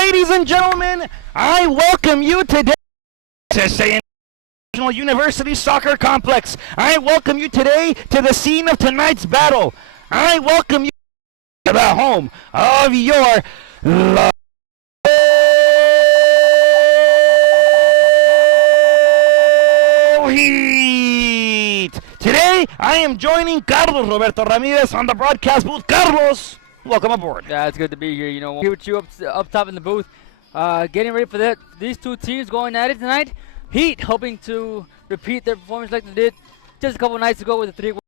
Ladies and gentlemen, I welcome you today to say National University Soccer Complex. I welcome you today to the scene of tonight's battle. I welcome you to the home of your Laredo Heat. Today, I am joining Carlos Roberto Ramirez on the broadcast booth. Carlos, welcome aboard. Yeah, it's good to be here. You know, here with you up top in the booth, getting ready for these two teams going at it tonight. Heat hoping to repeat their performance like they did just a couple nights ago with the 3-1.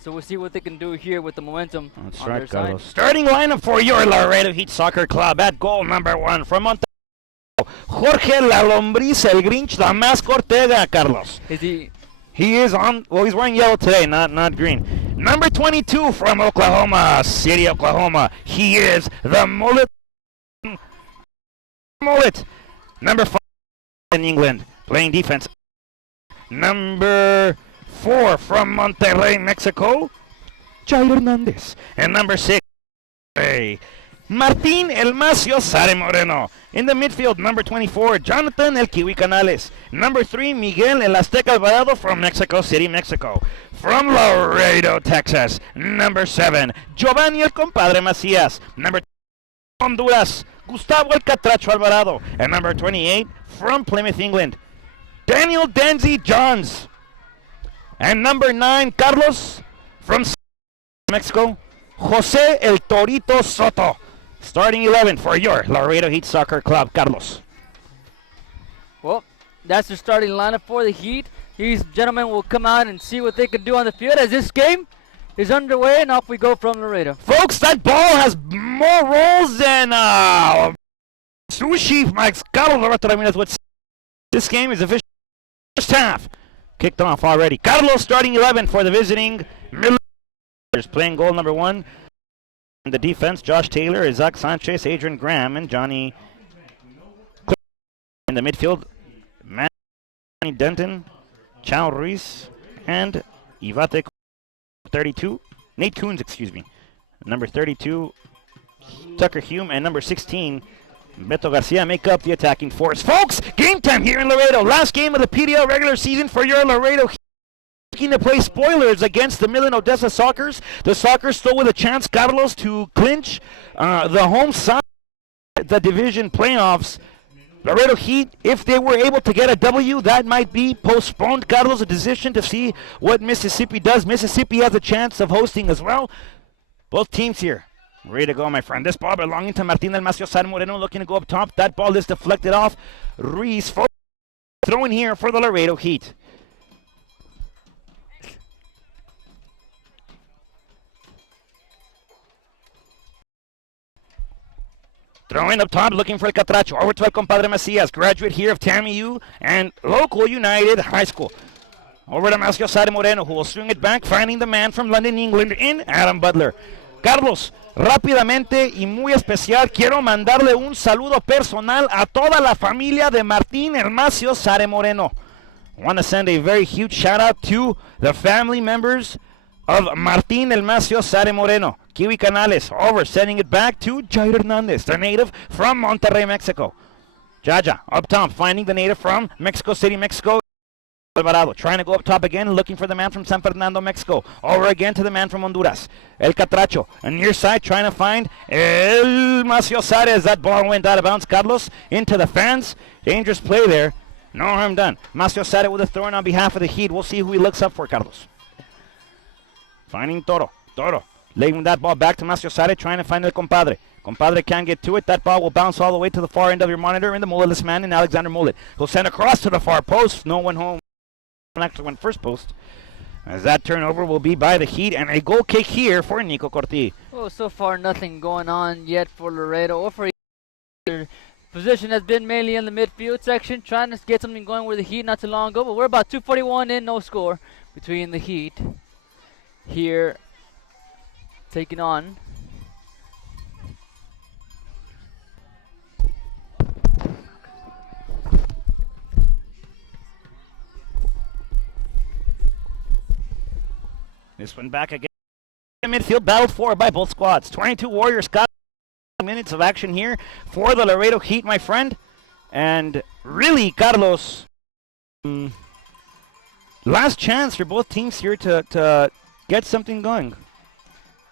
So we'll see what they can do here with the momentum. That's on right, their Carlos. side. Starting lineup for your Laredo Heat Soccer Club at goal number 1 from Monterrey. Jorge La Lombriz, el Grinch, the Mask Ortega, Carlos. Is he? He is on, well, he's wearing yellow today, not green. Number 22 from Oklahoma City, Oklahoma. He is the Mullet. Number 5 in England, playing defense. Number 4 from Monterrey, Mexico, Jair Hernandez. And number 6, Martín El Macio Sare Moreno. In the midfield, number 24, Jonathan El Kiwi Canales. Number 3, Miguel El Azteca Alvarado from Mexico City, Mexico. From Laredo, Texas, number 7, Giovanni El Compadre Macías. Number 2, Honduras, Gustavo El Catracho Alvarado. And number 28, from Plymouth, England, Daniel Denzi Johns. And number 9, Carlos, from Mexico, Jose El Torito Soto. Starting 11 for your Laredo Heat Soccer Club, Carlos. Well, that's the starting lineup for the Heat. These gentlemen will come out and see what they can do on the field as this game is underway, and off we go from Laredo. Folks, that ball has more rolls than sushi. Mike's Carlos Roberto Ramirez would say. This game is officially first half. Kicked off already. Carlos starting 11 for the visiting Midland. Playing goal number 1. In the defense, Josh Taylor, Isaac Sanchez, Adrian Graham, and Johnny. In the midfield, Manny Denton, Chao Ruiz, and Ivate 32. Nate Coons, excuse me. Number 32, Tucker Hume, and number 16, Beto Garcia make up the attacking force. Folks, game time here in Laredo. Last game of the PDL regular season for your Laredo Heat. Looking to play spoilers against the Midland Odessa Sockers. The Sockers still with a chance, Carlos, to clinch the home side the division playoffs. Laredo Heat, if they were able to get a W, that might be postponed, Carlos, a decision to see what Mississippi does. Mississippi has a chance of hosting as well. Both teams here ready to go, my friend. This ball belonging to Martín El Macio Sare Moreno, looking to go up top. That ball is deflected off. Ruiz throwing here for the Laredo Heat. Throwing up top, looking for El Catracho. Over to El Compadre Macías, graduate here of TAMU and local United High School. Over to Macio Sare Moreno, who will swing it back, finding the man from London, England, in Adam Butler. Carlos, rápidamente y muy especial, quiero mandarle un saludo personal a toda la familia de Martín El Macio Sare Moreno. I want to send a very huge shout out to the family members of Martín El Macio Sare Moreno. Kiwi Canales over, sending it back to Jair Hernandez, the native from Monterrey, Mexico. Jaja up top, finding the native from Mexico City, Mexico. Alvarado trying to go up top again, looking for the man from San Fernando, Mexico. Over again to the man from Honduras, El Catracho. And near side, trying to find El Macio Sare as that ball went out of bounds. Carlos into the fans. Dangerous play there. No harm done. Macio Sare with a throw in on behalf of the Heat. We'll see who he looks up for, Carlos. Finding Toro. Laying that ball back to Macio Sare, trying to find El Compadre. Compadre can't get to it. That ball will bounce all the way to the far end of your monitor, in the mulletless man in Alexander Mullet. He'll send across to the far post. No one home. Actually went first post. As that turnover will be by the Heat, and a goal kick here for Nico Corti. Well, so far nothing going on yet for Laredo or for their position has been mainly in the midfield section, trying to get something going with the Heat not too long ago. But we're about 2:41 in, no score between the Heat here taking on this one back again. Midfield battled for by both squads. 22 Warriors got minutes of action here for the Laredo Heat, my friend. And really, Carlos, last chance for both teams here to get something going.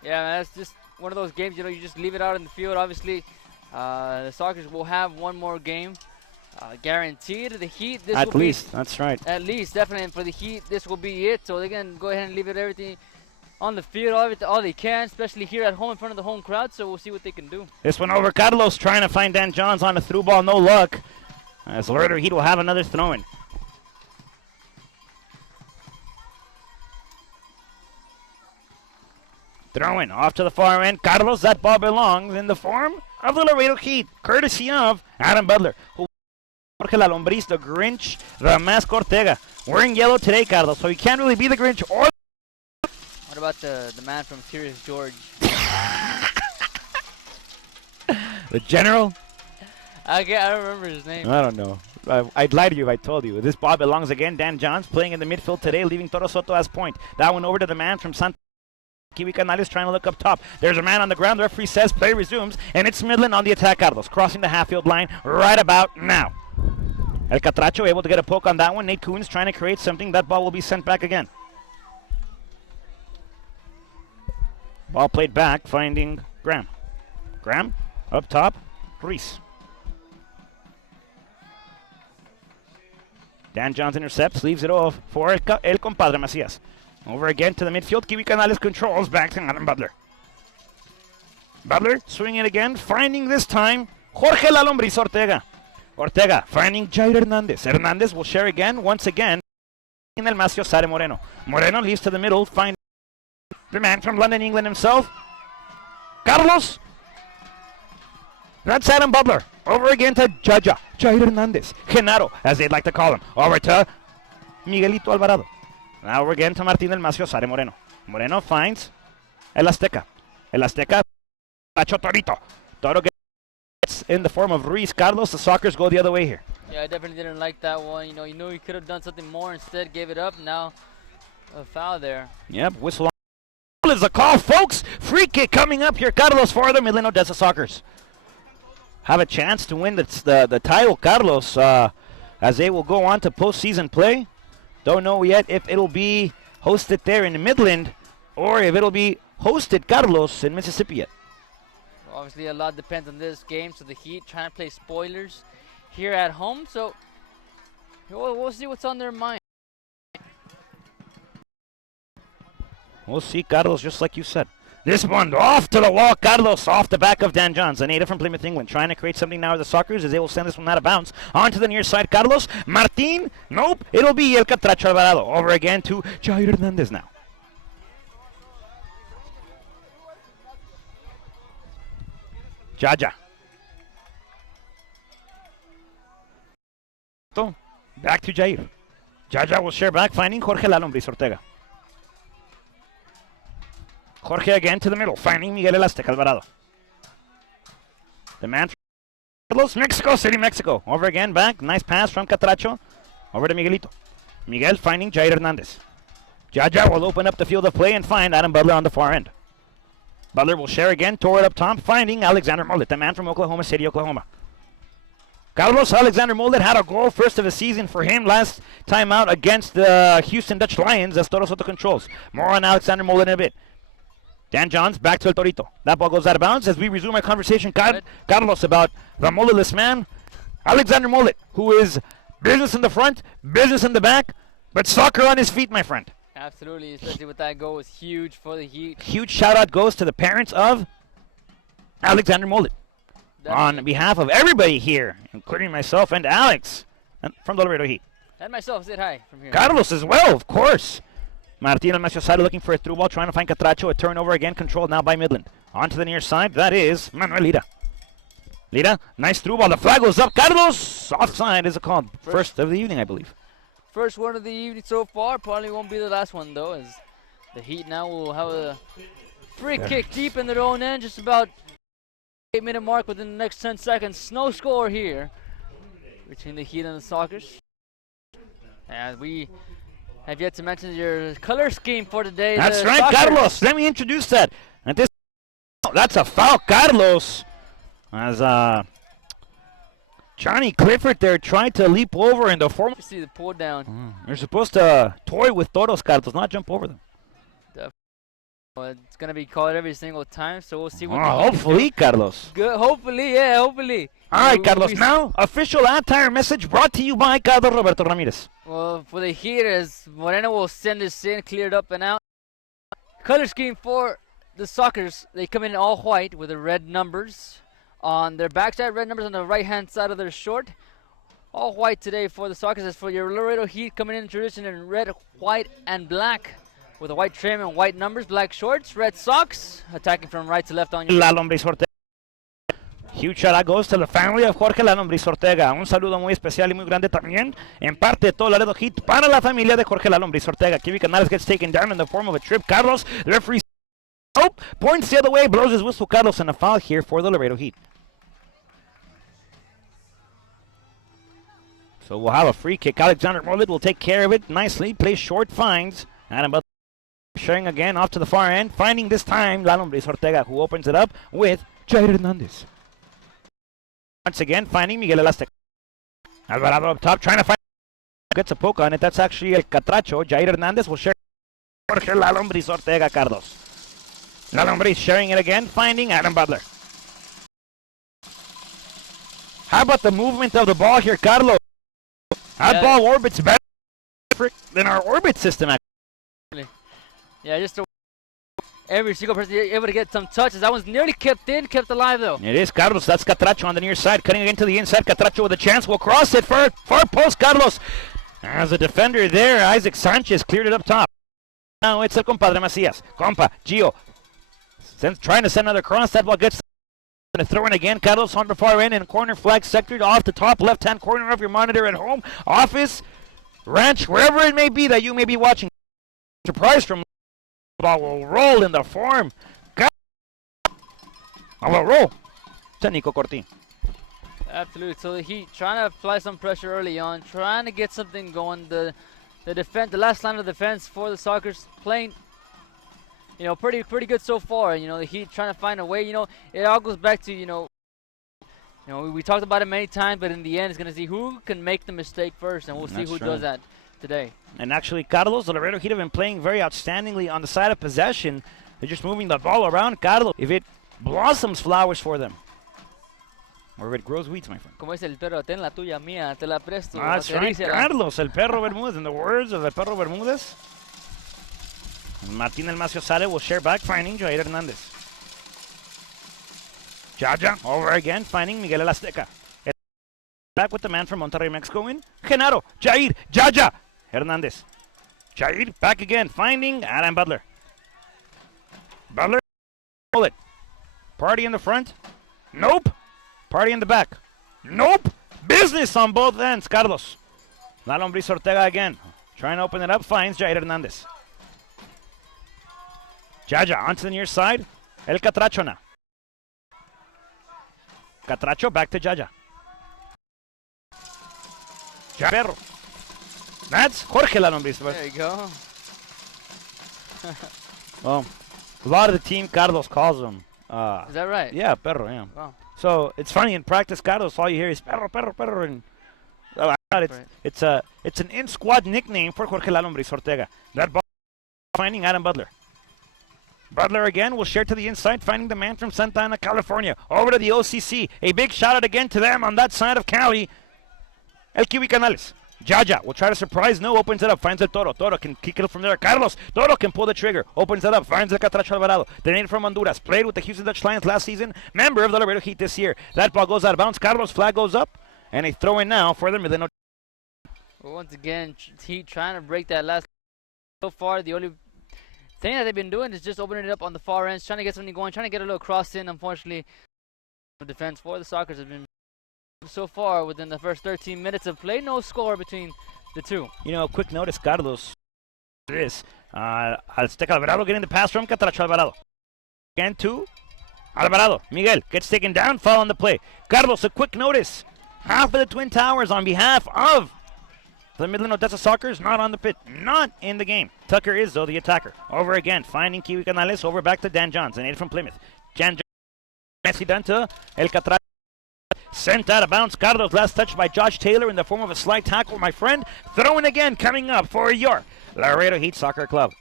Yeah, man, that's just one of those games, you just leave it out in the field. Obviously, the Sockers will have one more game. Guaranteed. The Heat, this At will least, that's right. At least, definitely. And for the Heat, this will be it. So they can go ahead and leave it everything on the field, all they can, especially here at home in front of the home crowd. So we'll see what they can do. This one over Carlos, trying to find Dan Johns on a through ball, no luck. As Laredo Heat will have another throw-in. Throw-in off to the far end. Carlos, that ball belongs in the form of the Laredo Heat, courtesy of Adam Butler, who Jorge La Lombriz, the Grinch, Ramasco Ortega. Wearing yellow today, Carlos, so he can't really be the Grinch or... What about the man from Curious George? the General? I don't remember his name. I don't know. I'd lie to you if I told you. This ball belongs again. Dan Johns playing in the midfield today, leaving Toro Soto as point. That one over to the man from Santa Kiwi Canales trying to look up top. There's a man on the ground. The referee says play resumes, and it's Midland on the attack. Carlos crossing the half-field line right about now. El Catracho able to get a poke on that one. Nate Coons trying to create something. That ball will be sent back again. Ball played back, finding Graham. Graham up top. Reese. Dan Johns intercepts, leaves it off for El Compadre Macias. Over again to the midfield. Kiwi Canales controls back to Adam Butler. Butler swinging it again, finding this time Jorge La Lombriz Ortega. Ortega finding Jair Hernandez. Hernandez will share again, once again, in El Macio Sare Moreno. Moreno leaves to the middle, finding the man from London, England himself. Carlos. That's Adam Butler. Over again to Jaja. Jair Hernandez. Genaro, as they'd like to call him. Over to Miguelito Alvarado. Now we're again to Martín El Macio Sare Moreno. Moreno finds El Azteca. El Azteca. Pacho Torito. Toro gets in the form of Ruiz. Carlos, the Sockers go the other way here. Yeah, I definitely didn't like that one. You knew he could have done something more. Instead, gave it up. Now, a foul there. Yep, whistle on. Is the call, folks. Free kick coming up here. Carlos for the Midland Odessa Sockers. Have a chance to win the title, Carlos, as they will go on to postseason play. Don't know yet if it'll be hosted there in Midland or if it'll be hosted, Carlos, in Mississippi yet. Well, obviously, a lot depends on this game. So the Heat trying to play spoilers here at home. So we'll see what's on their mind. We'll see, Carlos, just like you said. This one off to the wall. Carlos off the back of Dan Johns, a native from Plymouth, England, trying to create something now with the Sockers as they will send this one out of bounds. On to the near side, Carlos. Martin, nope. It'll be El Catracho Alvarado. Over again to Jair Hernandez now. Jaja. Back to Jair. Jaja will share back, finding Jorge La Lombriz Ortega. Jorge again to the middle, finding Miguel El Azteca Alvarado. The man from Carlos, Mexico City, Mexico. Over again, back. Nice pass from Catracho. Over to Miguelito. Miguel finding Jair Hernandez. Jaja will open up the field of play and find Adam Butler on the far end. Butler will share again, tore it up top, finding Alexander Molet, the man from Oklahoma City, Oklahoma. Carlos Alexander Molet had a goal, first of the season for him last time out against the Houston Dutch Lions as Toro Soto controls. More on Alexander Molet in a bit. Dan Johns back to El Torito. That ball goes out of bounds as we resume our conversation, Carlos, about the mulletless man, Alexander Molet, who is business in the front, business in the back, but soccer on his feet, my friend. Absolutely, especially with that goal was huge for the Heat. Huge shout out goes to the parents of Alexander Molet. On behalf of everybody here, including myself and Alex from the Laredo Heat. And myself, said hi from here. Carlos as well, of course. Martín El Macio Sare looking for a through ball, trying to find Catracho. A turnover again, controlled now by Midland. On to the near side, that is Manuel Lira. Lira, nice through ball. The flag goes up. Carlos, offside is a call. First of the evening, I believe. First one of the evening so far. Probably won't be the last one, though, as the Heat now will have a free kick deep in their own end. Just about 8-minute mark within the next 10 seconds. No score here between the Heat and the Sockers. And we have yet to mention your color scheme for today. That's right, Carlos. Let me introduce that. And that's a foul, Carlos. As Johnny Clifford there tried to leap over in the form. You see the pull down. You're supposed to toy with toros, Carlos, not jump over them. It's going to be called every single time, so we'll see what hopefully, Carlos. Good. Hopefully, yeah, hopefully. All right, Carlos. Now, official attire message brought to you by Carlos Roberto Ramirez. Well, for the Heat, as Moreno will send this in, cleared up and out. Color scheme for the Sockers. They come in all white with the red numbers on their backside, red numbers on the right-hand side of their short. All white today for the Sockers. As for your Laredo Heat, coming in tradition in red, white, and black. With a white trim and white numbers, black shorts, red socks, attacking from right to left on your... La Lombriz Ortega. Huge shout out goes to the family of Jorge La Lombriz Ortega. Un saludo muy especial y muy grande también en parte de todo Laredo Heat para la familia de Jorge La Lombriz Ortega. Kiwi Canales gets taken down in the form of a trip. Carlos, the referee, points the other way, blows his whistle. Carlos, and a foul here for the Laredo Heat. So we'll have a free kick. Alexander Mollett will take care of it nicely. Plays short, finds Adam Butler. Sharing again off to the far end, finding this time La Lombriz Ortega, who opens it up with Jair Hernandez. Once again, finding Miguel Elastic. Alvarado up top, trying to find. Gets a poke on it. That's actually El Catracho. Jair Hernandez will share. Jorge La Lombriz Ortega, Carlos. La Lombriz sharing it again, finding Adam Butler. How about the movement of the ball here, Carlos? That ball orbits better than our orbit system, actually. Yeah, just every single person able to get some touches. That one's nearly kept alive though. It is Carlos. That's Catracho on the near side, cutting it into the inside. Catracho with a chance will cross it for far post. Carlos, as a defender there, Isaac Sanchez cleared it up top. Now it's El Compadre Macias. Compa Gio, trying to send another cross. That ball gets to throw in again. Carlos on the far end in corner flag sector off the top left-hand corner of your monitor at home, office, ranch, wherever it may be that you may be watching. Surprise from. Ball will roll in the form. I will roll. To Nico Cortin. Absolutely. So the Heat trying to apply some pressure early on, trying to get something going. The defense, the last line of defense for the Sockers playing, pretty good so far. The Heat trying to find a way. It all goes back to we talked about it many times, but in the end, it's gonna see who can make the mistake first, and we'll see who does that today. And actually, Carlos, the Laredo Heat have been playing very outstandingly on the side of possession. They're just moving the ball around. Carlos, if it blossoms flowers for them, or if it grows weeds, my friend. Como es el perro, ten la tuya mía, te la presto. That's right, Carlos, el perro Bermúdez. In the words of el perro Bermúdez, Martín El Macio Sale will share back, finding Jair Hernandez. Jaja over again, finding Miguel El Azteca. Back with the man from Monterrey, Mexico in Genaro. Jair, Jaja, Hernandez. Jair back again, finding Adam Butler. Butler, bullet. Party in the front. Nope. Party in the back. Nope. Business on both ends, Carlos. La Lombriz Ortega again. Trying to open it up, finds Jair Hernandez. Jaja onto the near side. El Catracho now. Catracho back to Jaja. Perro. That's Jorge La Lombriz. There you go. Well, a lot of the team, Carlos calls him. Is that right? Yeah, perro, yeah. Wow. So it's funny, in practice, Carlos, all you hear is perro, perro, perro. And it's an in-squad nickname for Jorge La Lombriz Ortega. That ball finding Adam Butler. Butler again will share to the inside, finding the man from Santa Ana, California. Over to the OCC. A big shout out again to them on that side of Cali. El Kiwi Canales. Jaja will try to surprise. No, opens it up. Finds el Toro. Toro can kick it from there. Carlos. Toro can pull the trigger. Opens it up. Finds el Catracho Alvarado. The native from Honduras. Played with the Houston Dutch Lions last season. Member of the Laredo Heat this year. That ball goes out of bounds. Carlos' flag goes up. And a throw in now for the Midland. Well, once again, Heat trying to break that last. So far, the only thing that they've been doing is just opening it up on the far ends. Trying to get something going. Trying to get a little cross in. Unfortunately, the defense for the Sockers has been so far within the first 13 minutes of play. No score between the two. Quick notice, Carlos. This. Azteca Alvarado getting the pass from Catracho Alvarado. Again to Alvarado. Miguel gets taken down. Foul on the play. Carlos, a quick notice. Half of the Twin Towers on behalf of the Midland Odessa Sockers not on the pit. Not in the game. Tucker is, though, the attacker. Over again. Finding Kiwi Canales. Over back to Dan Johns. A native from Plymouth. Dan Johns Nicely done to El Catracho. Sent out of bounds. Carlos, last touch by Josh Taylor in the form of a slide tackle, my friend. Throwing again, coming up for your Laredo Heat Soccer Club.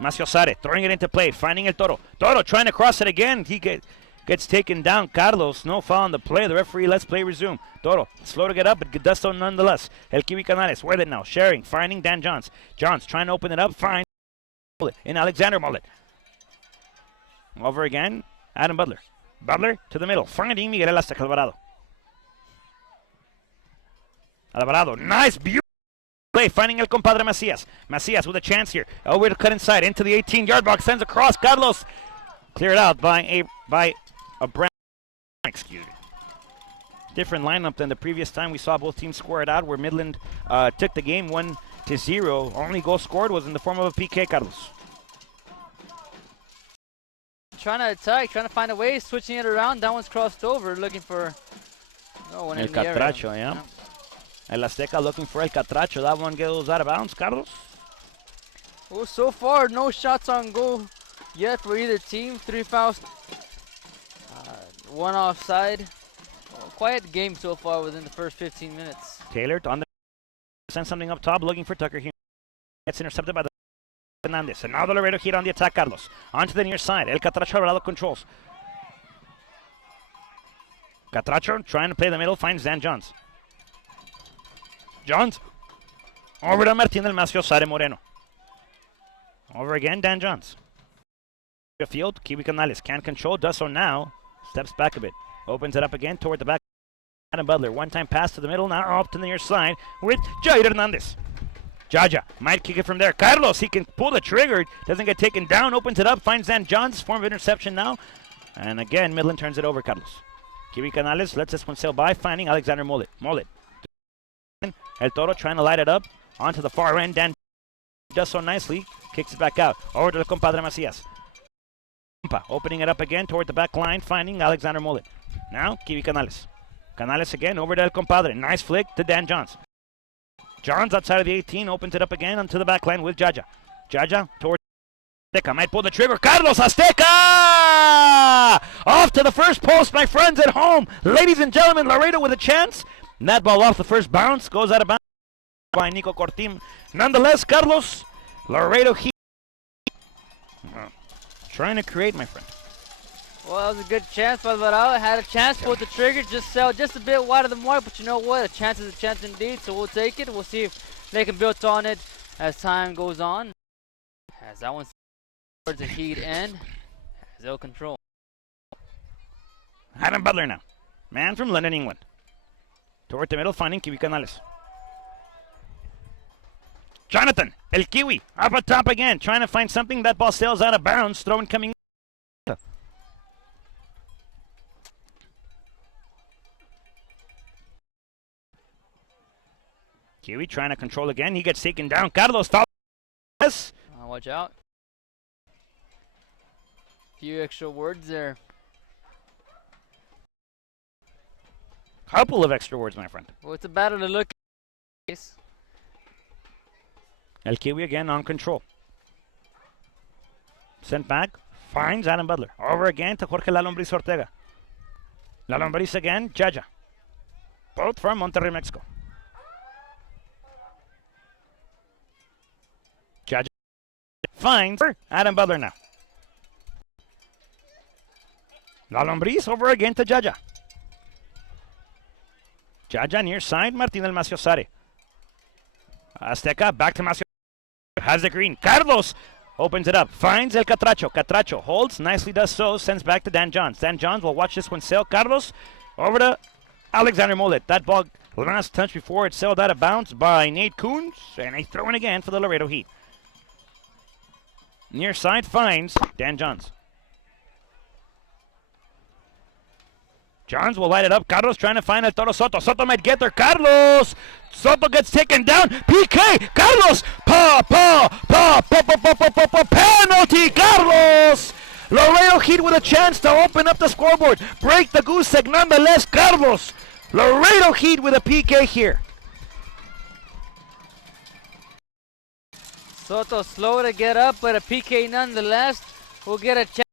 Maciosare throwing it into play, finding El Toro. Toro trying to cross it again. He gets taken down. Carlos, no foul on the play. The referee lets play resume. Toro, slow to get up, but does so nonetheless. El Kiwi Canales, with it now. Sharing, finding Dan Johns. Johns trying to open it up, find in Alexander Mullet. Over again, Adam Butler. Butler to the middle, finding Miguel Azteca Alvarado. Alvarado, nice, beautiful play, finding El Compadre Macias. Macias with a chance here. Over to cut inside, into the 18-yard box, sends across. Carlos, cleared out by a brand, excuse me. Different lineup than the previous time we saw both teams score it out, where Midland took the game 1-0. Only goal scored was in the form of a PK, Carlos. Trying to attack, trying to find a way, switching it around. That one's crossed over, looking for no one in the area. El Catracho, yeah. El Azteca looking for El Catracho. That one goes out of bounds, Carlos. Well, so far, no shots on goal yet for either team. 3 fouls, 1 offside. Quiet game so far within the first 15 minutes. Taylor on the send something up top, looking for Tucker here. Gets intercepted by the Hernandez. And now the Laredo Heat on the attack, Carlos. Onto the near side. El Catracho Alvarado controls. Catracho trying to play the middle, finds Dan Johns. Johns. Over to Martín del Macio Sare Moreno. Over again, Dan Johns. Field, Kiwi Canales can't control, does so now. Steps back a bit. Opens it up again toward the back. Adam Butler, one-time pass to the middle, now up to the near side with Jair Hernandez. Jaja might kick it from there. Carlos, he can pull the trigger, doesn't get taken down, opens it up, finds Dan Johns, form of interception now. And again, Midland turns it over, Carlos. Kiwi Canales lets this one sail by, finding Alexander Mullet. El Toro trying to light it up onto the far end. Dan does so nicely, kicks it back out. Over to the Compadre Macias. Opening it up again toward the back line, finding Alexander Mullet. Now, Kiwi Canales. Canales again, over to El Compadre. Nice flick to Dan Johns. Johns outside of the 18, opens it up again onto the back line with Jaja. Jaja toward Azteca, might pull the trigger. Carlos Azteca! Off to the first post, my friends at home. Ladies and gentlemen, Laredo with a chance. And that ball off the first bounce, goes out of bounds by Nico Cortim. Nonetheless, Carlos, Laredo Heat trying to create, my friend. Well, that was a good chance for Alvarado. Had a chance, pulled the trigger, just a bit wide of the mark, but you know what? A chance is a chance indeed, so we'll take it. We'll see if they can build on it as time goes on. As that one's towards the Heat end, has ill control. Adam Butler now. Man from London, England. Toward the middle, finding Kiwi Canales. Jonathan, El Kiwi, up at top again, trying to find something. That ball sails out of bounds, throwing coming. Kiwi trying to control again. He gets taken down. Carlos foul. Yes. Watch out. Few extra words there. Couple of extra words, my friend. Well, it's a battle to look at. El Kiwi again on control. Sent back. Finds Adam Butler. Over again to Jorge La Lombriz Ortega. La Lombriz again. Jaja. Both from Monterrey, Mexico. Jaja finds Adam Butler now. La Lombriz over again to Jaja. Jaja near side. Martín del Macio Sare. Azteca back to Macio. Has the green. Carlos opens it up. Finds El Catracho. Catracho holds. Nicely does so. Sends back to Dan Johns. Dan Johns will watch this one sail. Carlos over to Alexander Mullet. That ball last touch before it sailed out of bounds by Nate Coons. And a throw in again for the Laredo Heat. Near side finds Dan Johns. Johns will light it up. Carlos trying to find El Toro Soto. Soto might get there. Carlos! Soto gets taken down. PK! Carlos! Penalty! Carlos! Laredo Heat with a chance to open up the scoreboard. Break the goose egg nonetheless. Carlos! Laredo Heat with a PK here. Soto slow to get up, but a PK nonetheless. Will get a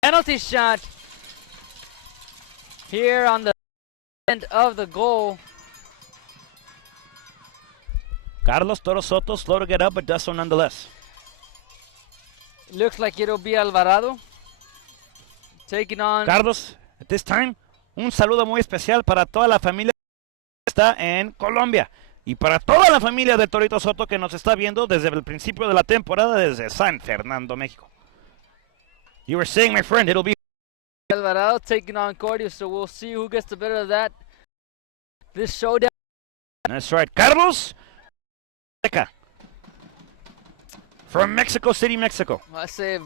penalty shot here on the end of the goal. Carlos Toro Soto slow to get up, but does so nonetheless. Looks like it'll be Alvarado taking on. Carlos, at this time, un saludo muy especial para toda la familia que está en Colombia y para toda la familia de Torito Soto que nos está viendo desde el principio de la temporada desde San Fernando, México. You were saying, my friend, it'll be Alvarado taking on Cordy, so we'll see who gets the better of that. This showdown. That's right. Carlos from Mexico City, Mexico. I say,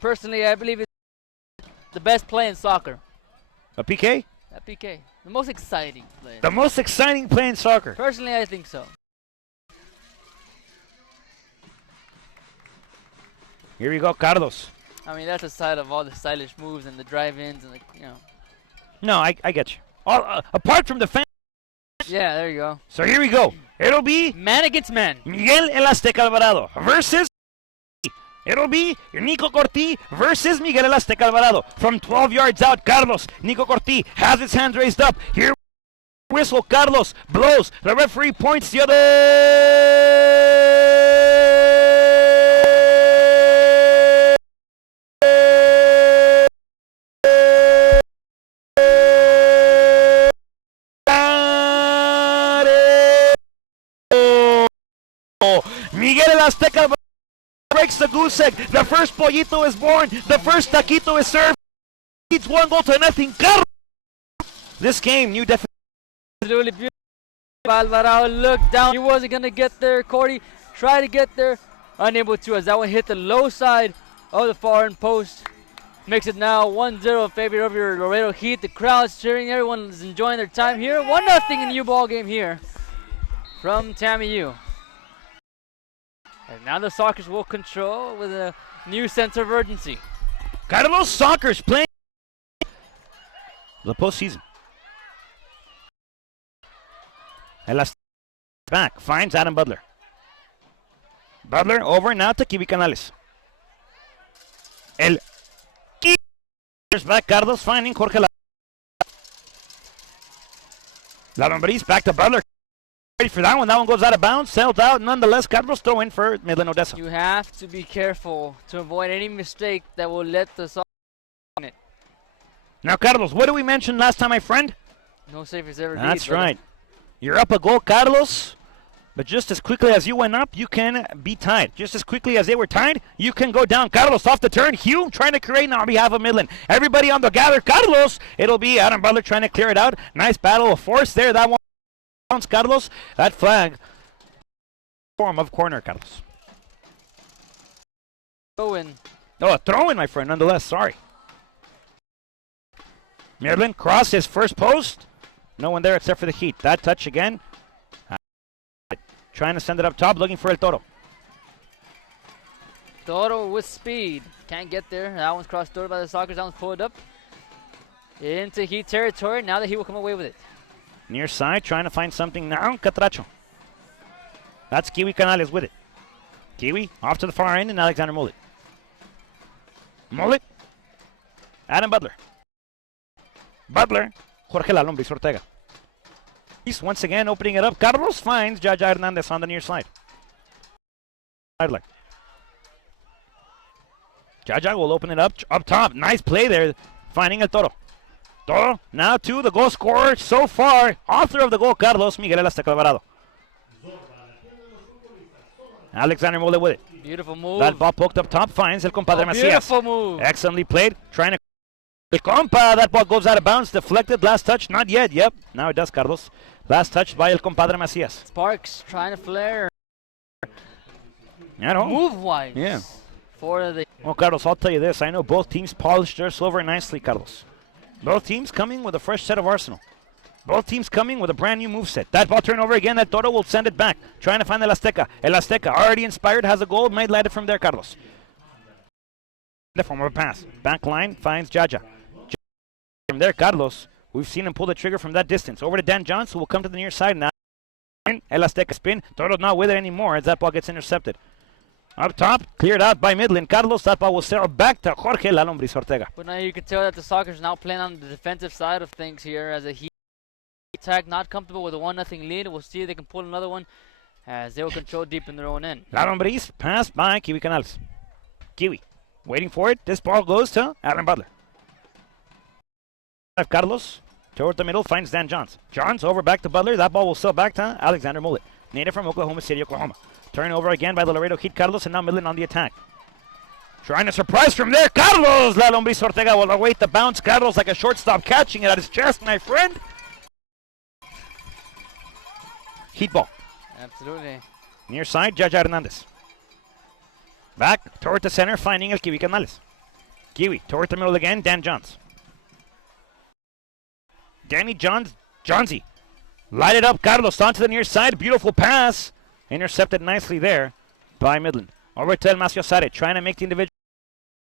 personally, I believe it's the best play in soccer. A PK? That PK. The most exciting play. The most exciting play in soccer. Personally, I think so. Here we go, Carlos. I mean, that's aside of all the stylish moves and the drive-ins and No, I get you. All, apart from the fans. Yeah, there you go. So here we go. It'll be man against man. Miguel El Azteca Alvarado versus. It'll be Nico Corti versus Miguel El Azteca Alvarado. From 12 yards out, Carlos. Nico Corti has his hands raised up. Here, whistle. Carlos blows. The referee points the other. Miguel El Azteca breaks the goose egg. The first pollito is born. The first taquito is served. It's 1-0. Carlos. This game, new definition. Absolutely beautiful. Alvarado looked down. He wasn't going to get there. Cordy tried to get there. Unable to, as that one hit the low side of the far end post. Makes it now 1-0 in favor of your Laredo Heat. The crowd's cheering. Everyone's enjoying their time here. 1-0 in the new ball game here from TAMU. And now the Sockers will control with a new sense of urgency. Carlos Sockers playing the postseason. El Azteca back, finds Adam Butler. Butler over now to Kiwi Canales. El back, Carlos finding Jorge La Lombriz back to Butler. Ready for that one. That one goes out of bounds, sailed out. Nonetheless, Carlos throw in for Midland Odessa. You have to be careful to avoid any mistake that will let the Sockers on it. Now, Carlos, what did we mention last time, my friend? No safers ever. That's right. You're up a goal, Carlos. But just as quickly as you went up, you can be tied. Just as quickly as they were tied, you can go down. Carlos off the turn. Hugh trying to create on behalf of Midland. Everybody on the gather. Carlos. It'll be Adam Butler trying to clear it out. Nice battle of force there. That one. Carlos. That flag. Form of corner, Carlos. Throw in. Oh, a throw in, my friend. Nonetheless, sorry. Midland cross his first post. No one there except for the Heat. That touch again. Trying to send it up top, looking for El Toro. Toro with speed. Can't get there. That one's crossed over by the Sockers. That one's pulled up into Heat territory. Now that he will come away with it. Near side, trying to find something now. Catracho. That's Kiwi Canales with it. Kiwi off to the far end and Alexander Mullet. Mullet. Adam Butler. Butler. Jorge La Lombriz Ortega. He's once again opening it up. Carlos finds Jaja Hernandez on the near side. Sideline. Jaja will open it up top. Nice play there. Finding El Toro. Toro now to the goal scorer so far. Author of the goal, Carlos Miguel El Azteca Alvarado. Alexander Mole with it. Beautiful move. That ball poked up top. Finds El Compadre Macias. Beautiful move. Excellently played. Trying to. El Compa. That ball goes out of bounds. Deflected. Last touch. Not yet. Yep. Now it does, Carlos. Last touch by El Compadre Macias. Sparks trying to flare. At home. Move-wise. Yeah. For the. Well, Carlos, I'll tell you this. I know both teams polished their silver nicely, Carlos. Both teams coming with a fresh set of arsenal. Both teams coming with a brand new moveset. That ball turnover again. That Toro will send it back. Trying to find El Azteca. El Azteca already inspired. Has a goal. Might light it from there, Carlos. The form of a pass. Back line finds Jaja. From there, Carlos. We've seen him pull the trigger from that distance. Over to Dan Johns, who will come to the near side now. El Azteca spin. Toro's not with it anymore as that ball gets intercepted. Up top, cleared out by Midland. Carlos, that ball will settle back to Jorge La Lombriz Ortega. But now you can tell that the Sockers now playing on the defensive side of things here as a Heat attack, not comfortable with a 1-0 lead. We'll see if they can pull another one as they will control deep in their own end. La Lombriz, passed by Kiwi Canales. Kiwi, waiting for it. This ball goes to Aaron Butler. Carlos, toward the middle, finds Dan Johns. Johns over back to Butler. That ball will still back to Alexander Mullet. Native from Oklahoma City, Oklahoma. Turnover again by the Laredo Heat. Carlos, and now Midland on the attack. Trying to surprise from there. Carlos! La Lombriz Ortega will await the bounce. Carlos like a shortstop catching it at his chest, my friend. Heat ball. Absolutely. Near side, Jaja Hernandez. Back toward the center, finding El Kiwi Canales. Kiwi toward the middle again, Dan Johns. Danny Johnsy. Light it up, Carlos onto the near side. Beautiful pass. Intercepted nicely there by Midland. Over to El Maciosare, trying to make the individual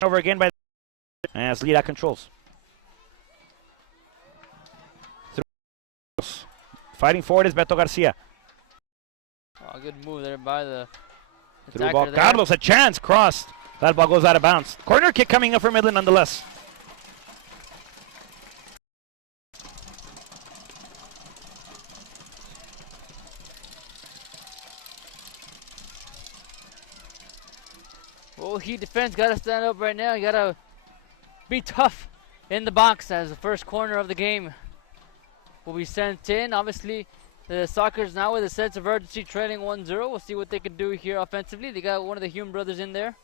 over again by as Lira controls. Fighting forward is Beto Garcia. Oh, good move there by the Through ball, there. Carlos, a chance, crossed. That ball goes out of bounds. Corner kick coming up for Midland nonetheless. Well, Heat defense got to stand up right now. You got to be tough in the box as the first corner of the game will be sent in. Obviously, the Sockers now with a sense of urgency trailing 1-0. We'll see what they can do here offensively. They got one of the Hume brothers in there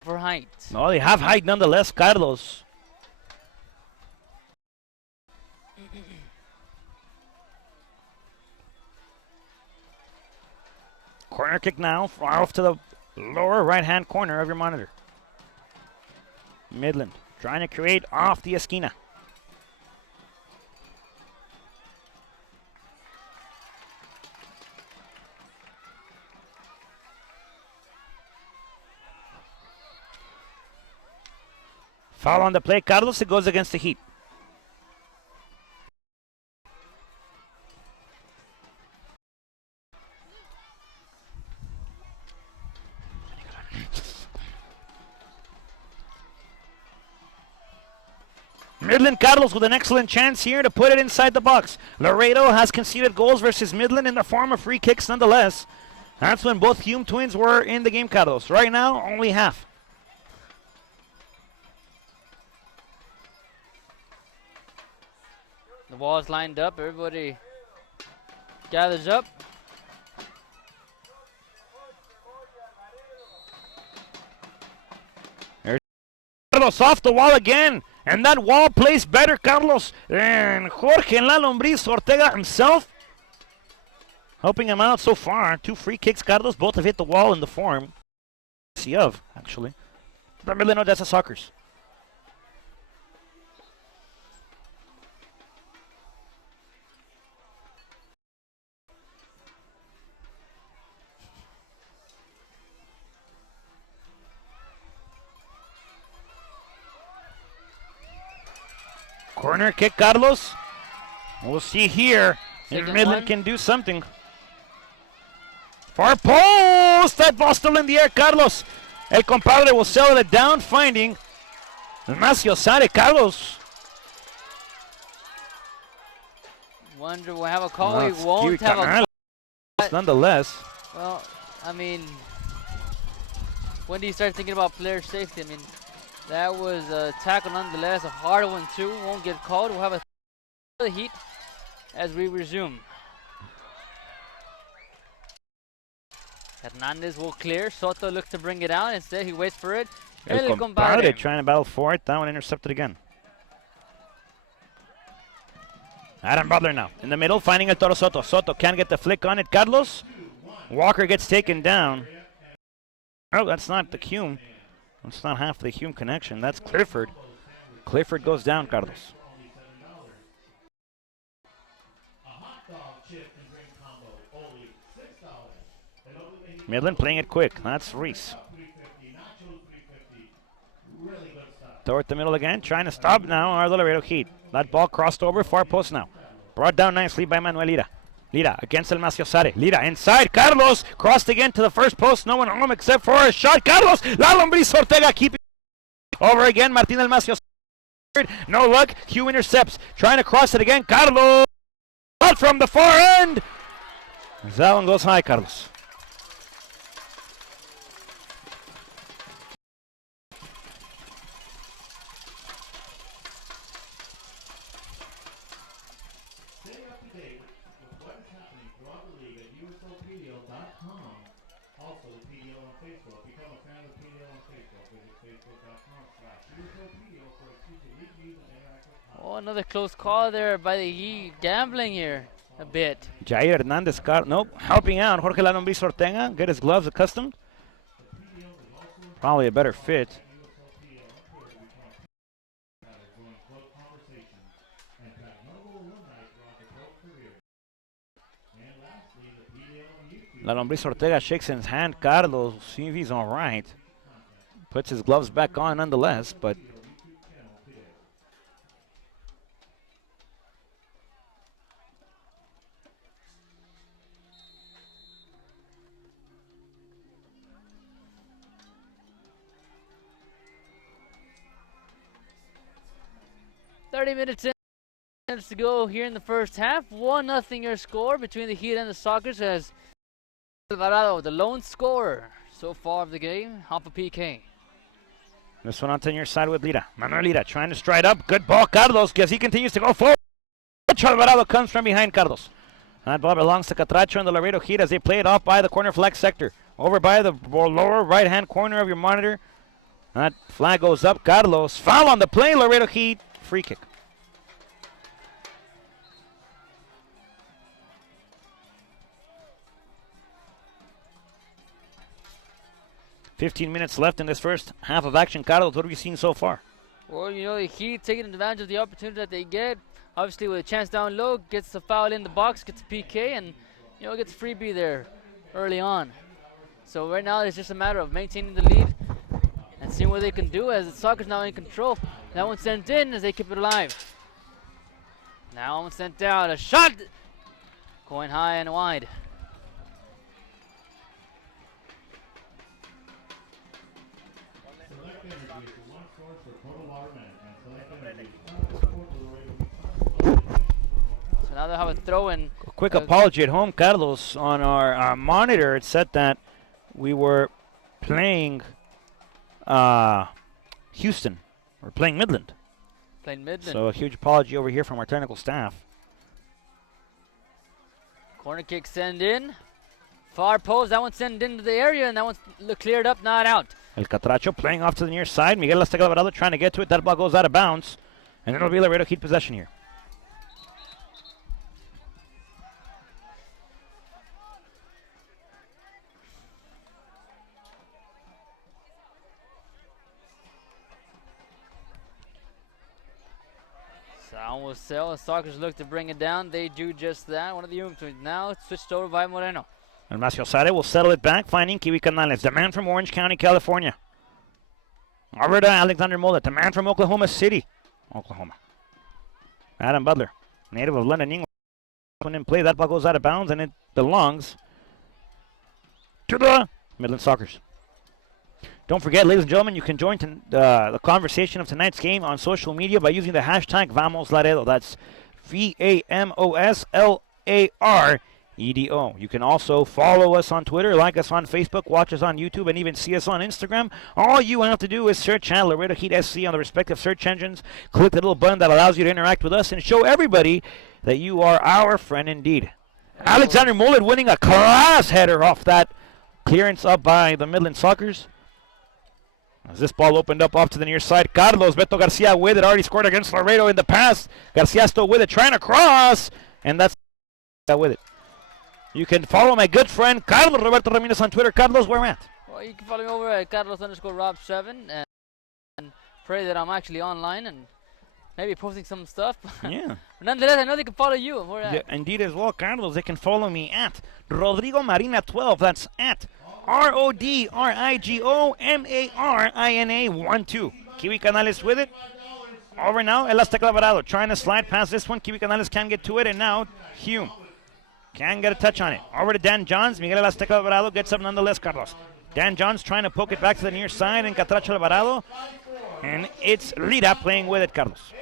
for height. No, they have height nonetheless, Carlos. Corner kick now, off to the lower right-hand corner of your monitor. Midland trying to create off the esquina. Foul on the play, Carlos. It goes against the Heat. Midland Carlos with an excellent chance here to put it inside the box. Laredo has conceded goals versus Midland in the form of free kicks nonetheless. That's when both Hume twins were in the game, Carlos. Right now, only half. The wall's lined up. Everybody gathers up. There's Carlos off the wall again. And that wall plays better, Carlos, than Jorge La Lombriz Ortega himself. Helping him out so far. 2 free kicks, Carlos. Both have hit the wall in the form of, actually. The Midland Odessa Sockers. Corner kick, Carlos. We'll see here if Midland can do something. Far post! That ball still in the air, Carlos. El compadre will settle it down, finding Maciosare, Carlos. Wonder we'll have a call. We won't have a call. Nonetheless. Well, I mean, when do you start thinking about player safety? I mean, that was a tackle nonetheless, a hard one too. Won't get called. We'll have a Heat as we resume. Hernandez will clear. Soto looks to bring it out. Instead, he waits for it. El compadre trying to battle for it. That one intercepted again. Adam Butler now in the middle, finding El Toro Soto. Soto can't get the flick on it. Carlos. Walker gets taken down. Oh, that's not the Hume. That's not half the Hume connection. That's Clifford. Clifford goes down, Carlos. Midland playing it quick. That's Reese. Toward the middle again. Trying to stop now our Laredo Heat. That ball crossed over. Far post now. Brought down nicely by Manuelita. Lira against El Maciosare. Lira inside. Carlos crossed again to the first post. No one home except for a shot. Carlos. La Lombriz Ortega keeping over again. Martin El Maciosare. No luck. Hugh intercepts. Trying to cross it again. Carlos. Out from the far end. That one goes high, Carlos. Oh, another close call there by the Heat. Gambling here a bit. Jair Hernandez, nope, helping out. Jorge La Lombriz Ortega, get his gloves accustomed. Probably a better fit. La Lombriz Ortega shakes his hand. Carlos, see if he's all right. Puts his gloves back on nonetheless, but 30 minutes to go here in the first half. 1-0 your score between the Heat and the Sockers as Alvarado, the lone scorer so far of the game, off a PK. This one onto your side with Lira. Manuel Lira trying to stride up. Good ball, Carlos, as he continues to go forward. Alvarado comes from behind Carlos. That ball belongs to Catracho and the Laredo Heat as they play it off by the corner flag sector. Over by the lower right-hand corner of your monitor. That flag goes up. Carlos, foul on the play. Laredo Heat, free kick. "15 minutes left in this first half of action. Carlos, what have you seen so far?" Well, you know, the Heat taking advantage of the opportunity that they get. Obviously, with a chance down low, gets the foul in the box, gets a PK, and, you know, gets a freebie there early on. So right now, it's just a matter of maintaining the lead and seeing what they can do as the Sockers now in control. That one sent in as they keep it alive. Now one sent out. A shot going high and wide. So now they'll have a throw in. A quick apology at home, Carlos. On our monitor, it said that we were playing Houston. We're playing Midland. Playing Midland. So a huge apology over here from our technical staff. Corner kick send in. Far post. That one sent into the area, and that one's cleared up, not out. El Catracho playing off to the near side. Miguel Azteca Alvarado trying to get to it. That ball goes out of bounds. And it'll be Laredo Heat possession here. Sound will sell. The Sockers look to bring it down. They do just that. One of the units now switched over by Moreno. And Maciosare will settle it back, finding Kiwi Canales, the man from Orange County, California. Over to Alexander Mullet, the man from Oklahoma City, Oklahoma. Adam Butler, native of London, England. When in play, that ball goes out of bounds, and it belongs to the Midland Sockers. Don't forget, ladies and gentlemen, you can join the conversation of tonight's game on social media by using the hashtag VamosLaredo. That's VAMOSLAREDO. You can also follow us on Twitter, like us on Facebook, watch us on YouTube, and even see us on Instagram. All you have to do is search out Laredo Heat SC on the respective search engines. Click the little button that allows you to interact with us and show everybody that you are our friend indeed. Alexander Mullet winning a class header off that clearance up by the Midland Sockers. As this ball opened up off to the near side, Carlos Beto Garcia with it, already scored against Laredo in the past. Garcia still with it, trying to cross, and that's with it. You can follow my good friend Carlos Roberto Ramirez on Twitter. Carlos, where am I at? Well, you can follow me over at Carlos_Rob7 and pray that I'm actually online and maybe posting some stuff. Yeah. Nonetheless, I know they can follow you. Where at? Yeah, indeed as well, Carlos. They can follow me at Rodrigo Marina 12. That's at RODRIGOMARINA 12. Kiwi Canales with it. Over now, El Azteca Alvarado trying to slide past this one. Kiwi Canales can't get to it, and now Hume Can't get a touch on it. Over to Dan Johns. Miguel Azteca Alvarado gets up nonetheless, Carlos. Dan Johns trying to poke it back to the near side, and Catracho Alvarado. And it's Lira playing with it, Carlos.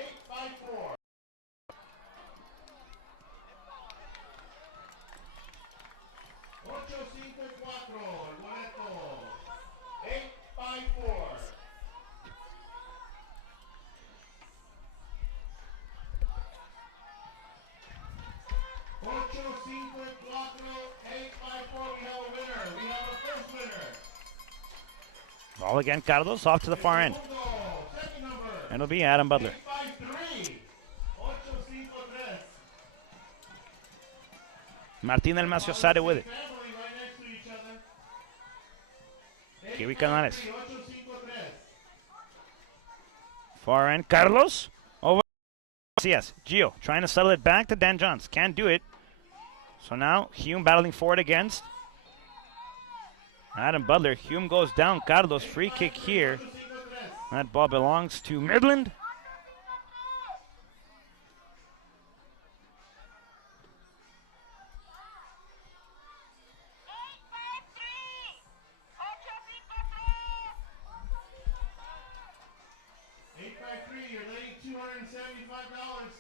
Ball again, Carlos, off to the far end. And it'll be Adam Butler. Martín del Maciosare with it. Kiwi Canales. Far end, Carlos. Over. Yes, Gio trying to settle it back to Dan Johns. Can't do it. So now Hume battling for it against Adam Butler. Hume goes down. Carlos, free kick here. That ball belongs to Midland. You're letting $275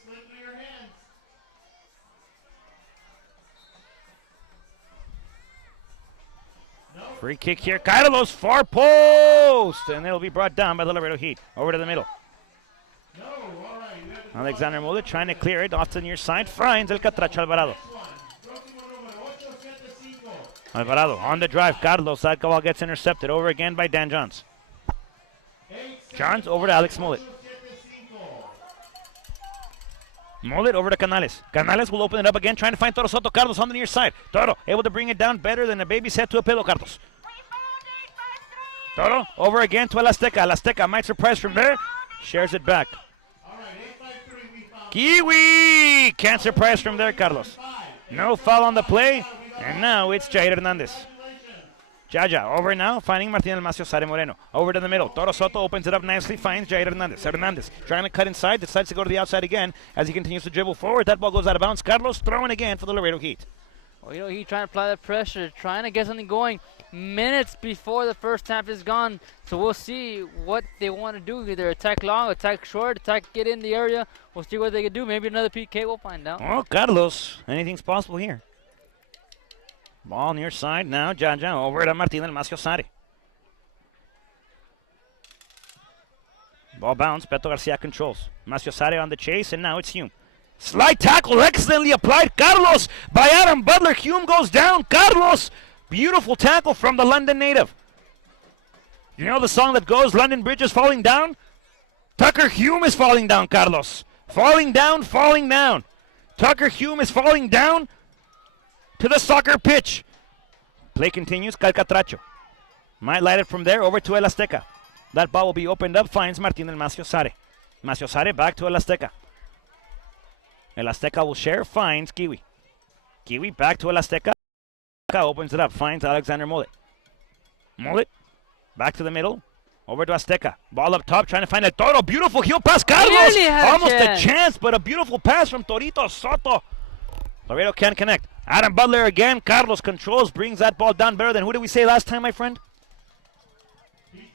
slip through your hands. Free kick here. Carlos, far post. And it'll be brought down by the Laredo Heat. Over to the middle. Alexander Mullet trying to clear it off to the near side. Finds El Catracho Alvarado. Alvarado on the drive. Carlos, that ball gets intercepted. Over again by Dan Johns. Johns over to Alex Mullet. Mullet over to Canales. Canales will open it up again, trying to find Toro Soto. Carlos on the near side. Toro able to bring it down better than a baby's head to a pillow, Carlos. Toro over again to El Azteca. El Azteca might surprise from there. Shares it back. Kiwi! Can't surprise from there, Carlos. No foul on the play. And now it's Jair Hernandez. Jaja over now, finding Martín del Maciosare Moreno. Over to the middle. Toro Soto opens it up nicely, finds Jair Hernandez. Hernandez trying to cut inside, decides to go to the outside again as he continues to dribble forward. That ball goes out of bounds. Carlos throwing again for the Laredo Heat. Well, you know, he's trying to apply that pressure, trying to get something going minutes before the first half is gone. So we'll see what they want to do. Either attack long, attack short, attack get in the area. We'll see what they can do. Maybe another PK, we'll find out. Oh, Carlos, anything's possible here. Ball near side now. Jaja over to Martín del Maciosare. Ball bounce. Beto Garcia controls. Maciosare on the chase, and now it's Hume. Slide tackle, excellently applied. Carlos by Adam Butler. Hume goes down. Carlos, beautiful tackle from the London native. You know the song that goes, London Bridge is falling down? Tucker Hume is falling down, Carlos. Falling down, falling down. Tucker Hume is falling down to the soccer pitch. Play continues. Calcatracho might light it from there over to El Azteca. That ball will be opened up. Finds Martín del Maciosare. Maciosare back to El Azteca. El Azteca will share. Finds Kiwi. Kiwi back to El Azteca. Opens it up. Finds Alexander Mullet. Mullet back to the middle. Over to Azteca. Ball up top. Trying to find a Toro. Beautiful heel pass. Carlos. Almost a chance, but a beautiful pass from Torito Soto. Laredo can't connect. Adam Butler again. Carlos controls. Brings that ball down better than who did we say last time, my friend?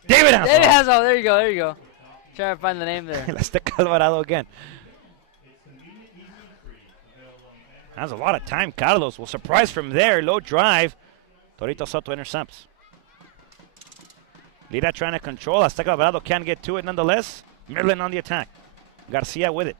David Hansel. David Hansel. There you go. There you go. Trying to find the name there. Azteca Alvarado again. Has a lot of time. Carlos will surprise from there. Low drive. Torito Soto intercepts. Lira trying to control. Azteca Alvarado can't get to it nonetheless. Midland on the attack. Garcia with it.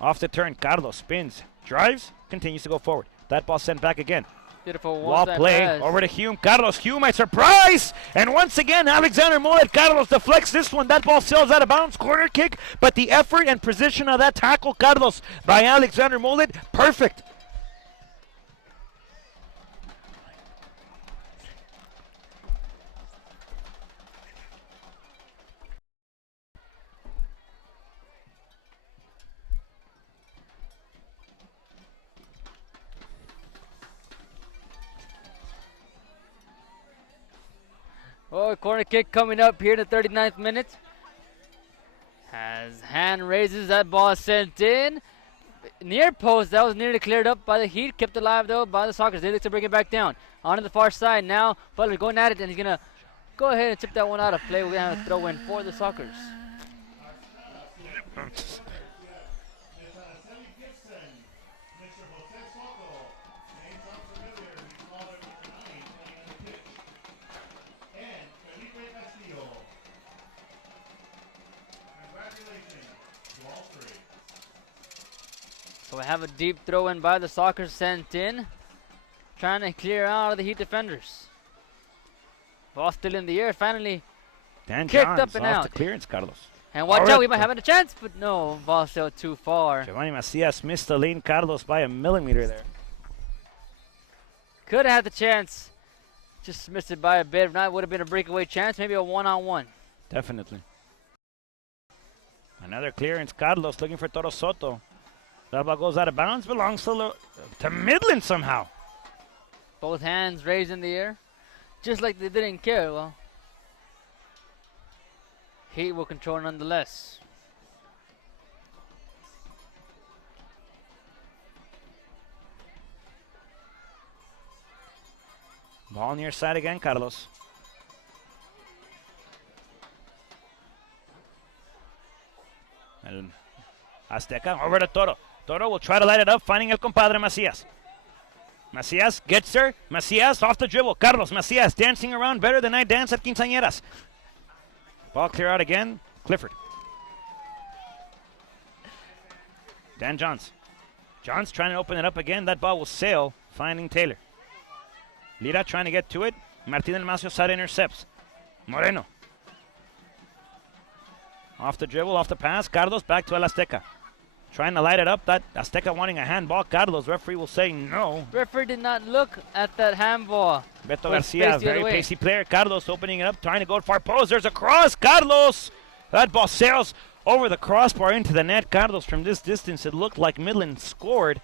Off the turn. Carlos spins. Drives. Continues to go forward. That ball sent back again. Beautiful wall play pass. Over to Hume. Carlos Hume, a surprise! And once again, Alexander Mullet. Carlos deflects this one. That ball sails out of bounds. Corner kick. But the effort and precision of that tackle, Carlos, by Alexander Mullet, perfect. Oh, corner kick coming up here in the 39th minute. As hand raises, that ball is sent in. near post. That was nearly cleared up by the Heat. Kept alive though by the Sockers. They look to bring it back down. Onto the far side now. Butler going at it, and he's gonna go ahead and tip that one out of play. We're gonna have a throw in for the Sockers. So we have a deep throw in by the Sockers sent in. Trying to clear out of the Heat defenders. Ball still in the air. Finally Dan kicked Johns up and off out. the clearance, Carlos. And watch out, we might have a chance, but no, ball still too far. Giovanni Macias missed the lane, Carlos, by a millimeter there. Could have had the chance. Just missed it by a bit. If not, it would have been a breakaway chance. Maybe a one-on-one. Definitely. Another clearance, Carlos looking for Toro Soto. That ball goes out of bounds, belongs to Midland somehow. Both hands raised in the air. Just like they didn't care. Well, Heat will control nonetheless. Ball near side again, Carlos. El Azteca over to Toro. Toro will try to light it up, finding el compadre Macias. Macias gets there. Macias off the dribble. Carlos Macias dancing around better than I dance at quinceañeras. Ball clear out again. Clifford. Dan Johns. Johns trying to open it up again. That ball will sail, finding Taylor. Lira trying to get to it. Martin del Macio side intercepts. Moreno. Off the dribble, off the pass. Carlos back to El Azteca. Trying to light it up. That Azteca wanting a handball. Carlos, referee will say no. Referee did not look at that handball. Beto Was Garcia, spaced the other very way. pacey player. Carlos opening it up, trying to go far post. There's a cross. Carlos. That ball sails over the crossbar into the net. Carlos, from this distance, it looked like Midland scored.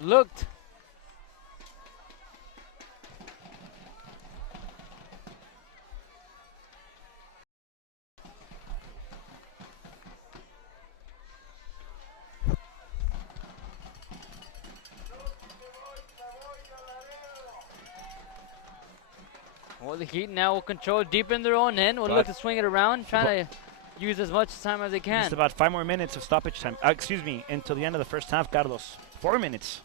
Looked. Well, the Heat now will control deep in their own end. Will look to swing it around, trying to use as much time as they can. Just about 5 more minutes of stoppage time. Excuse me, until the end of the first half, Carlos. 4 minutes.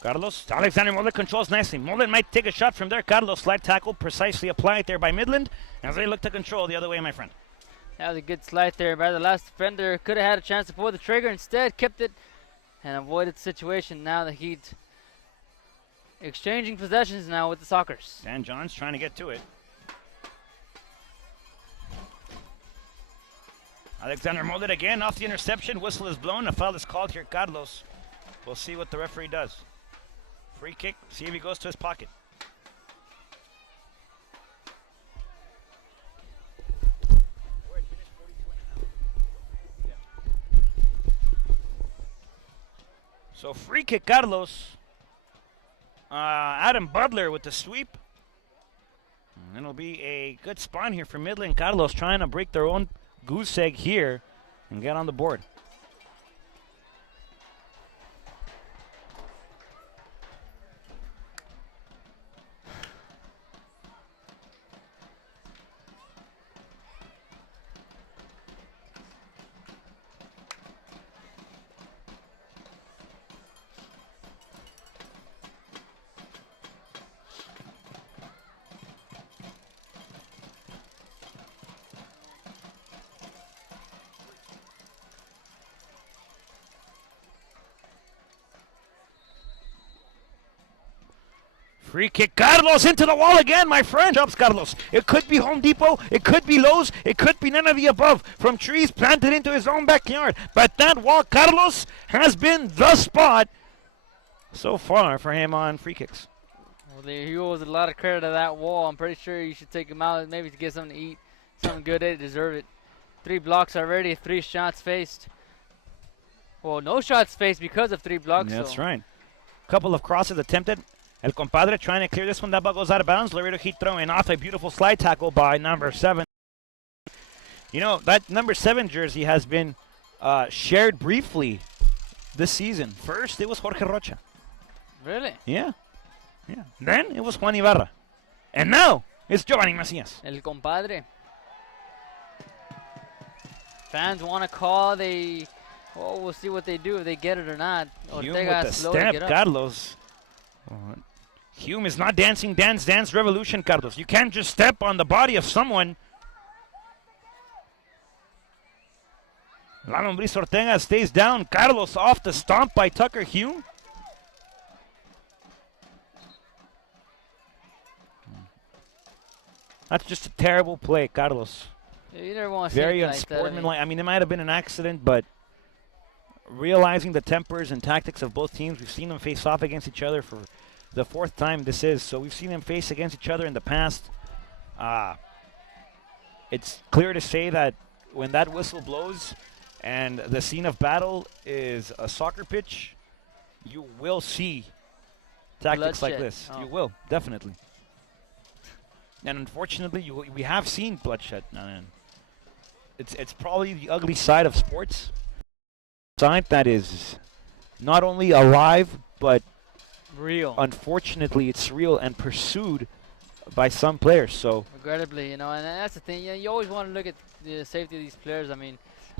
Carlos, Alexander Mullen controls nicely. Mullen might take a shot from there. Carlos, slide tackle, precisely applied there by Midland as they look to control the other way, my friend. That was a good slide there by the last defender. Could have had a chance to pull the trigger. Instead, kept it and avoided the situation. Now the Heat exchanging possessions now with the Sockers. Dan Johns trying to get to it. Alexander Mullen again off the interception. Whistle is blown. A foul is called here, Carlos. We'll see what the referee does. Free kick. See if he goes to his pocket. So free kick, Carlos. Adam Butler with the sweep. And it'll be a good spawn here for Midland. Carlos trying to break their own goose egg here and get on the board. Free kick, Carlos into the wall again, my friend. Jumps Carlos. It could be Home Depot, it could be Lowe's, it could be none of the above from trees planted into his own backyard. But that wall, Carlos, has been the spot so far for him on free kicks. Well, he owes a lot of credit to that wall. I'm pretty sure you should take him out maybe to get something to eat. Something good. They deserve it. 3 blocks already, 3 shots faced. Well, no shots faced because of 3 blocks. That's so. right. Couple of crosses attempted. El compadre trying to clear this one. That ball goes out of bounds. Laredo Heat throwing off a beautiful slide tackle by number 7. You know, that number 7 jersey has been shared briefly this season. First, it was Jorge Rocha. Really? Yeah. Then it was Juan Ibarra. And now it's Giovanni Macias. El compadre. Fans want to call. We'll see what they do if they get it or not. Hume Ortega with the slow to step, get up. Carlos. Hume is not dancing dance revolution, Carlos. You can't just step on the body of someone. La Lombriz Ortega stays down. Carlos off the stomp by Tucker Hume. That's just a terrible play, Carlos. Yeah, you never want to Very see it like that. unsportsmanlike. I mean, it might have been an accident, but realizing the tempers and tactics of both teams, we've seen them face off against each other for the 4th time this is. So we've seen them face against each other in the past. It's clear to say that when that whistle blows and the scene of battle is a soccer pitch, you will see tactics like Bloodshed. this. Oh. You will, definitely. And unfortunately, we have seen bloodshed. It's probably the ugly side of sports. Side that is not only alive, but real. unfortunately, it's real and pursued by some players. So Regrettably, and that's the thing. You always want to look at the safety of these players. I mean,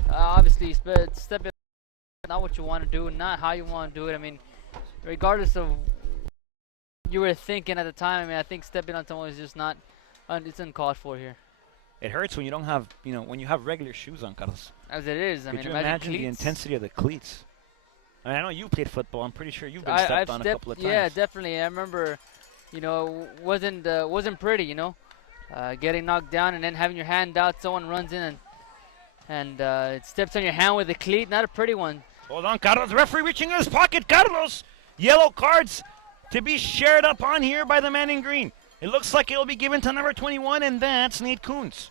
obviously, step in, not what you want to do, not how you want to do it. I mean, regardless of what you were thinking at the time, I mean, I think stepping on someone is just not. It's uncalled for here. it hurts when you don't have, when you have regular shoes on, Carlos. As it is, I Could mean, you imagine the cleats. intensity of the cleats? I mean, I know you played football. I'm pretty sure you've been I've stepped on a couple of times. Yeah, definitely. I remember, wasn't pretty, getting knocked down and then having your hand out. Someone runs in and it steps on your hand with a cleat. Not a pretty one. Hold on, Carlos. Referee reaching in his pocket. Carlos. Yellow cards to be shared up on here by the man in green. It looks like it will be given to number 21, and that's Nate Coons.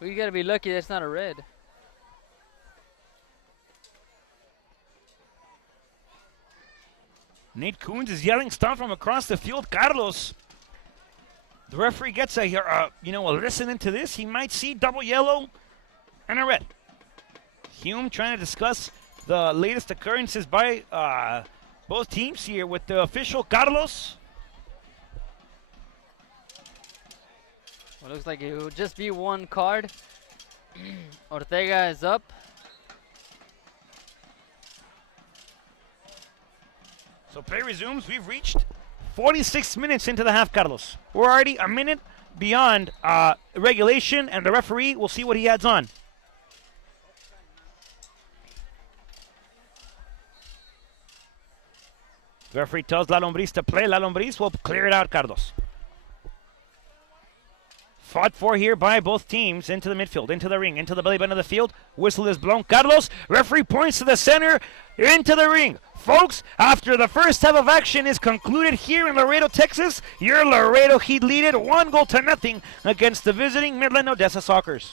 Well, you got to be lucky that's not a red. Nate Coons is yelling stuff from across the field. Carlos. The referee gets a listen into this. He might see double yellow and a red. Hume trying to discuss the latest occurrences by both teams here with the official Carlos. Well, looks like it will just be one card. Ortega is up. So play resumes. We've reached 46 minutes into the half, Carlos. We're already a minute beyond regulation, and the referee will see what he adds on. The referee tells La Lombriz to play. La Lombriz will clear it out, Carlos. Fought for here by both teams into the midfield, into the ring, into the belly button of the field. Whistle is blown. Carlos, referee points to the center, into the ring. Folks, after the first half of action is concluded here in Laredo, Texas, your Laredo Heat lead it 1-0 against the visiting Midland Odessa Sockers.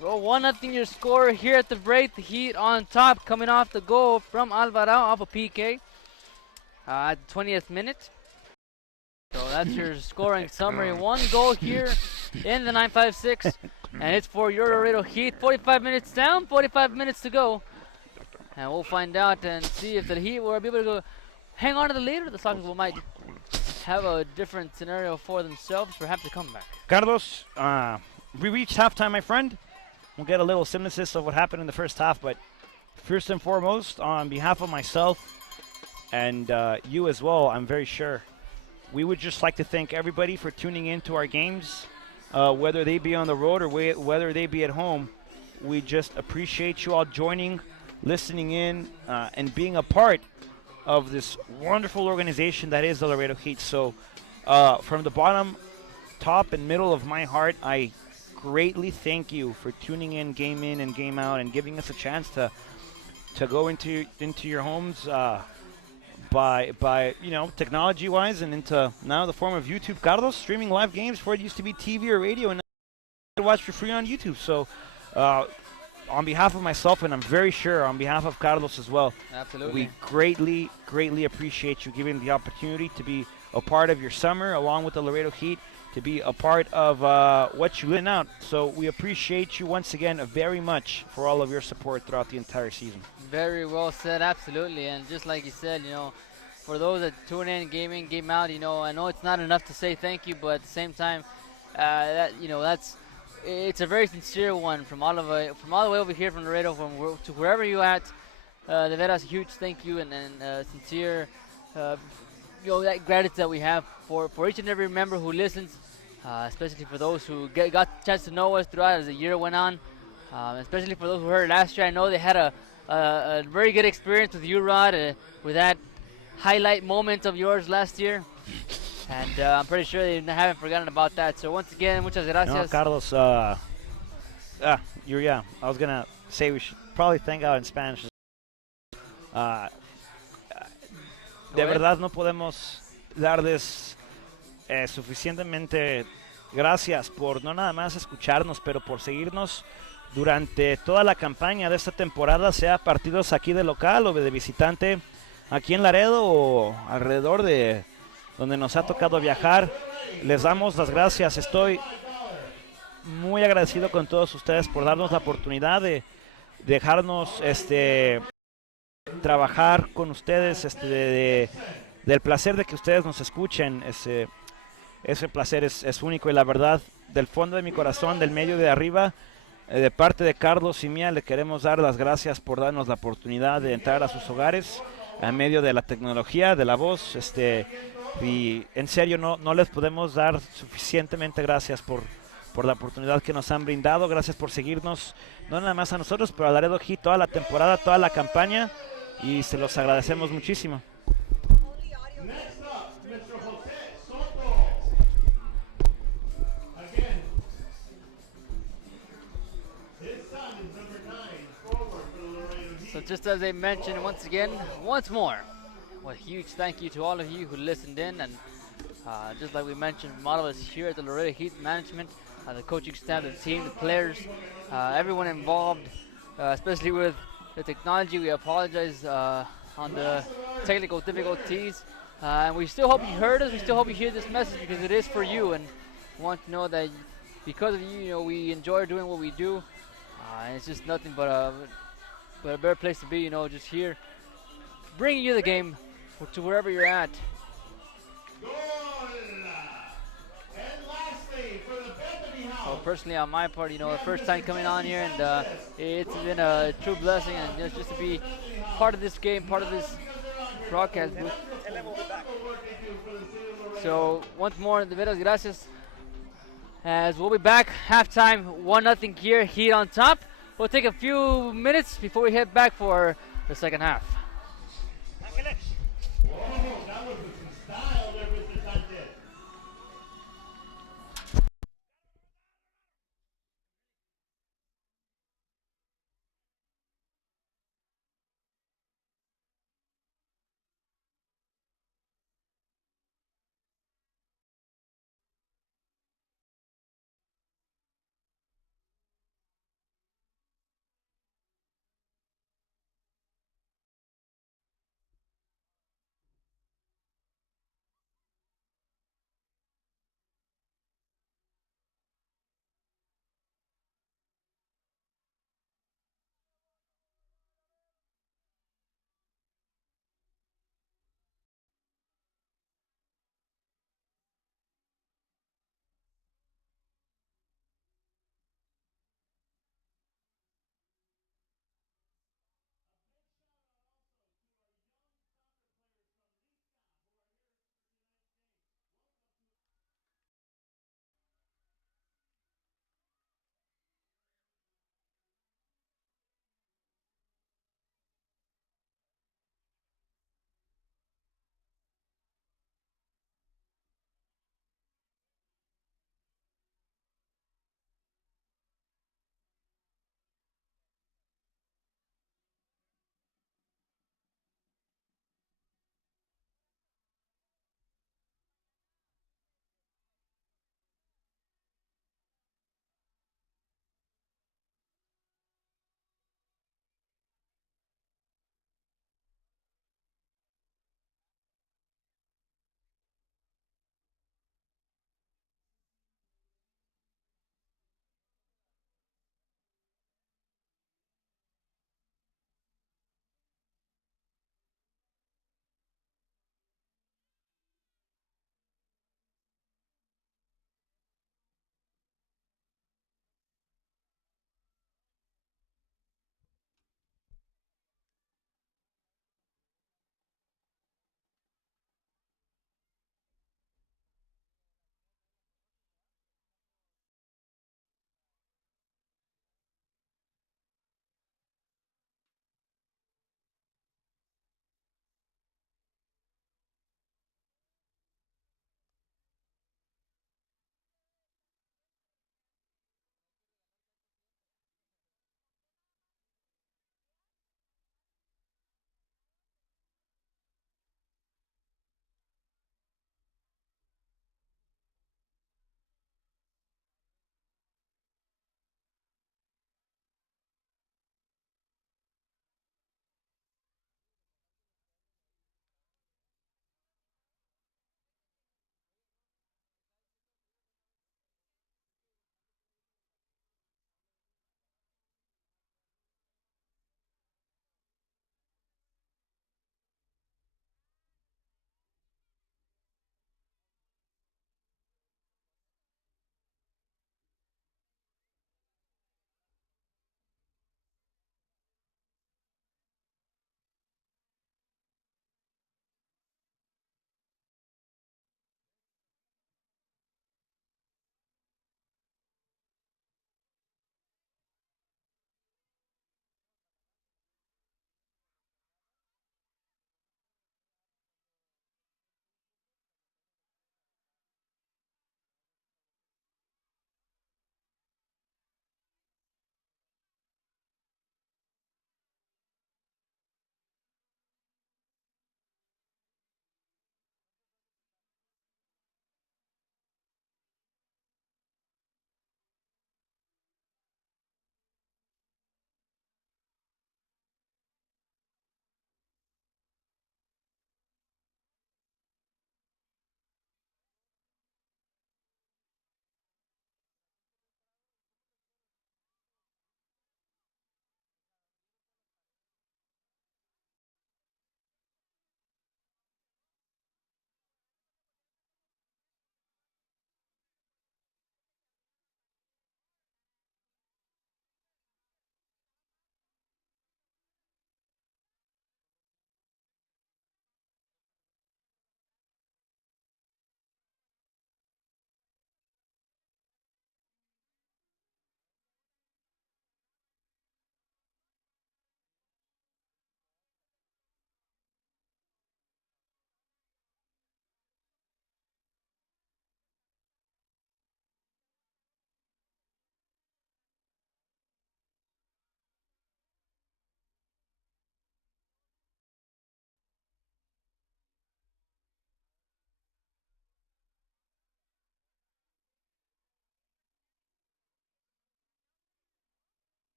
Well, 1-0 your score here at the break. The Heat on top, coming off the goal from Alvarado off a PK at the 20th minute. So that's your scoring summary. 1 goal here in the 9-5-6, and it's for your Laredo Heat. 45 minutes down, 45 minutes to go. And we'll find out and see if the Heat will be able to go hang on to the lead, or the Sockers might have a different scenario for themselves, perhaps a comeback. Carlos, we reached halftime, my friend. We'll get a little synthesis of what happened in the first half, but first and foremost, on behalf of myself and you as well, I'm very sure, we would just like to thank everybody for tuning in to our games, whether they be on the road or whether they be at home. We just appreciate you all joining, listening in, and being a part of this wonderful organization that is the Laredo Heat. So from the bottom, top, and middle of my heart, I greatly thank you for tuning in and game out, and giving us a chance to go into your homes by technology wise, and into now the form of YouTube. Carlos, streaming live games before it used to be TV or radio, and now you can watch for free on YouTube. So on behalf of myself, and I'm very sure on behalf of Carlos as well, Absolutely. we greatly appreciate you giving the opportunity to be a part of your summer along with the Laredo Heat, to be a part of what you live out. So we appreciate you once again very much for all of your support throughout the entire season. Very well said, absolutely. And just like you said, for those that tune in, game in, game out, I know it's not enough to say thank you, but at the same time, it's a very sincere one from all the way over here from Laredo, to wherever you at. De veras, huge thank you and sincere, that gratitude that we have for each and every member who listens, especially for those who got the chance to know us throughout as the year went on, especially for those who heard last year. I know they had a very good experience with you, Rod, with that highlight moment of yours last year. And I'm pretty sure they haven't forgotten about that. So once again, muchas No, gracias. Carlos, I was gonna say we should probably thank out in Spanish. Uh, de ahead. verdad no podemos darles suficientemente gracias por no nada más escucharnos, pero por seguirnos durante toda la campaña de esta temporada, sea partidos aquí de local o de visitante aquí en Laredo o alrededor de donde nos ha tocado viajar. Les damos las gracias. Estoy muy agradecido con todos ustedes por darnos la oportunidad de dejarnos trabajar con ustedes, del placer de que ustedes nos escuchen. Ese placer es único, y la verdad, del fondo de mi corazón, del medio de arriba, de parte de Carlos y mía, le queremos dar las gracias por darnos la oportunidad de entrar a sus hogares a medio de la tecnología, de la voz, y en serio no les podemos dar suficientemente gracias por la oportunidad que nos han brindado. Gracias por seguirnos, no nada más a nosotros, pero a Laredo Heat toda la temporada, toda la campaña, y se los agradecemos muchísimo. Next up, Mr. Jose Soto. Again, his son is number 9, forward for the Laredo Heat. So just as they mentioned, once more, a huge thank you to all of you who listened in, and just like we mentioned, from all of us here at the Laredo Heat management, the coaching staff, the team, the players, everyone involved, especially with the technology. We apologize on the technical difficulties, and we still hope you heard us. We still hope you hear this message, because it is for you, and we want to know that because of you, we enjoy doing what we do. And it's just nothing but a better place to be, just here, bringing you the game to wherever you're at. Goal! And lastly, for the Bethany House. So personally, on my part, the first time coming on here, and it's been a true blessing, and just to be part of this game, part of this broadcast booth. So once more, de veras gracias. As we'll be back, halftime, 1-0 here, Heat on top. We'll take a few minutes before we head back for the second half. Whoa, that was some style there, Mr. Sanchez.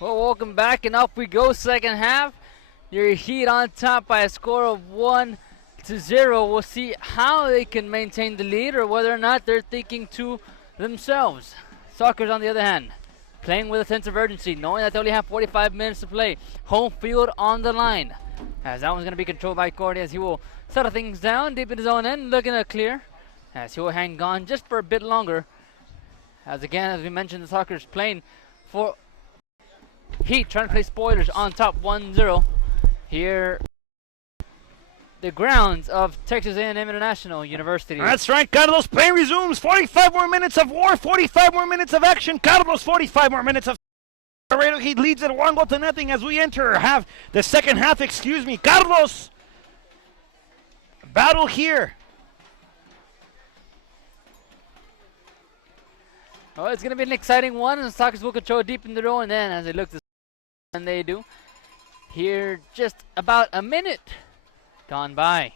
Well, welcome back, and up we go. Second half. Your Heat on top by a score of 1-0. We'll see how they can maintain the lead or whether or not they're thinking to themselves. Sockers, on the other hand, playing with a sense of urgency, knowing that they only have 45 minutes to play. Home field on the line. As that one's going to be controlled by Cordy, as he will settle things down deep in his own end, looking to clear. As he will hang on just for a bit longer. As again, as we mentioned, the Sockers playing for Heat, trying to play spoilers on top 1-0. Here, the grounds of Texas A&M International University. That's right, Carlos. Play resumes. 45 more minutes of war, 45 more minutes of action. Carlos, 45 more minutes of Laredo Heat leads it 1-0 as we enter the second half. Carlos, battle here. Oh, it's going to be an exciting one, and the Sockers will control deep in their own end as they look to, and they do. Here, just about a minute gone by.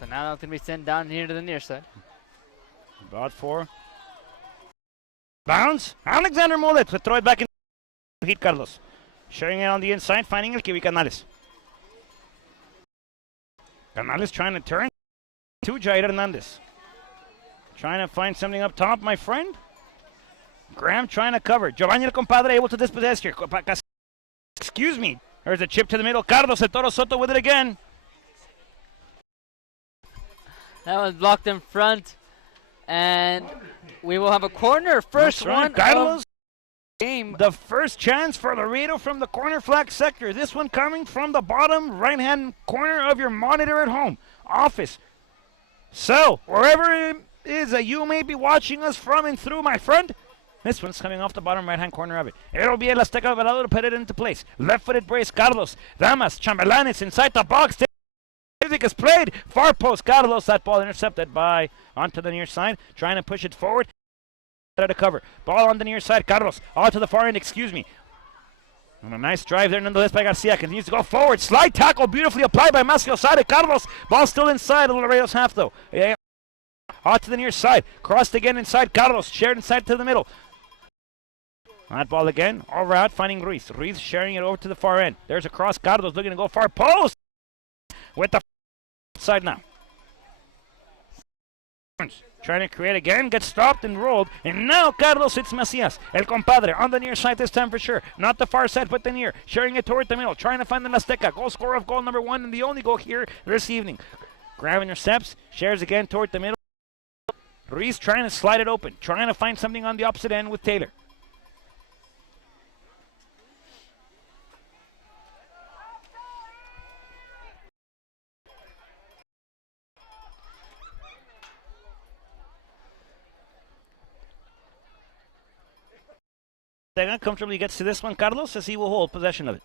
So now that's going to be sent down here to the near side. About 4. Bounce. Alexander Molet to throw it back in. Heat Carlos. Sharing it on the inside, finding El Kiwi Canales. Canales trying to turn to Jair Hernandez. Trying to find something up top, my friend. Graham trying to cover. Giovanni El Compadre able to dispossess here. Excuse me. There's a chip to the middle. Carlos El Toro Soto with it again. That was blocked in front. And we will have a corner. First one Carlos. of the game. The first chance for Laredo from the corner flag sector. This one coming from the bottom right-hand corner of your monitor at home. Office. So, wherever it is that you may be watching us from and through, my friend, this one's coming off the bottom right-hand corner of it. It'll be El Azteca Alvarado to put it into place. Left-footed brace, Carlos. Damas, Chambelanes inside the box. Music is played. Far post, Carlos. That ball intercepted by onto the near side. Trying to push it forward. Out of cover. Ball on the near side. Carlos. Out to the far end, excuse me. And a nice drive there nonetheless by Garcia. Continues to go forward. Slide tackle beautifully applied by Maciel Sade. Carlos. Ball still inside of Laredo's half though. Yeah. Out to the near side. Crossed again inside. Carlos. Shared inside to the middle. That ball again. Over out finding Ruiz. Ruiz sharing it over to the far end. There's a cross. Carlos looking to go far post. With the side now. Trying to create again, gets stopped and rolled, and now Carlos hits Macias. El Compadre on the near side this time for sure. Not the far side, but the near. Sharing it toward the middle, trying to find the Azteca. Goal scorer of goal number 1 and the only goal here this evening. Grab intercepts, shares again toward the middle. Ruiz trying to slide it open, trying to find something on the opposite end with Taylor. Comfortably gets to this one, Carlos, as he will hold possession of it.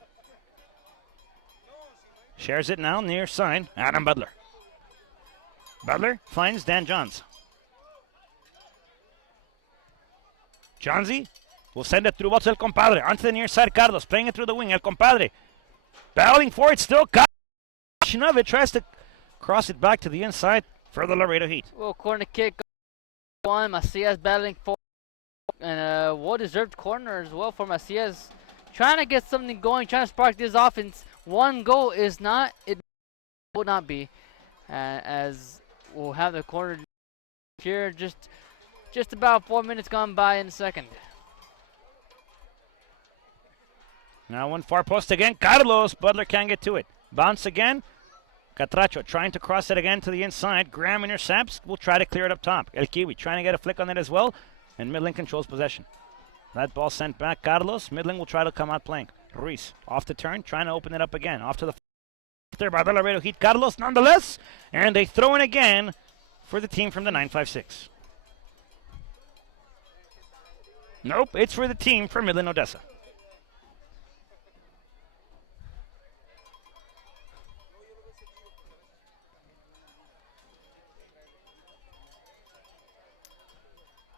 Shares it now, near side, Adam Butler. Butler finds Dan Johns. Johnsy will send it through. What's El Compadre? Onto the near side, Carlos, playing it through the wing. El Compadre battling for it still. Of it, tries to cross it back to the inside for the Laredo Heat. Well, corner kick one. Macias battling for. And a well-deserved corner as well for Macias. Trying to get something going, trying to spark this offense. One goal is not, it will not be. As we'll have the corner here, just about 4 minutes gone by in the second. Now one far post again, Carlos. Butler can't get to it. Bounce again. Catracho trying to cross it again to the inside. Graham intercepts. We'll try to clear it up top. El Kiwi trying to get a flick on it as well. And Midland controls possession. That ball sent back, Carlos. Midland will try to come out playing. Ruiz off the turn, trying to open it up again. Off to the there by the Laredo Heat. Carlos nonetheless. And they throw in again for the team from the 956. Nope, it's for the team from Midland, Odessa.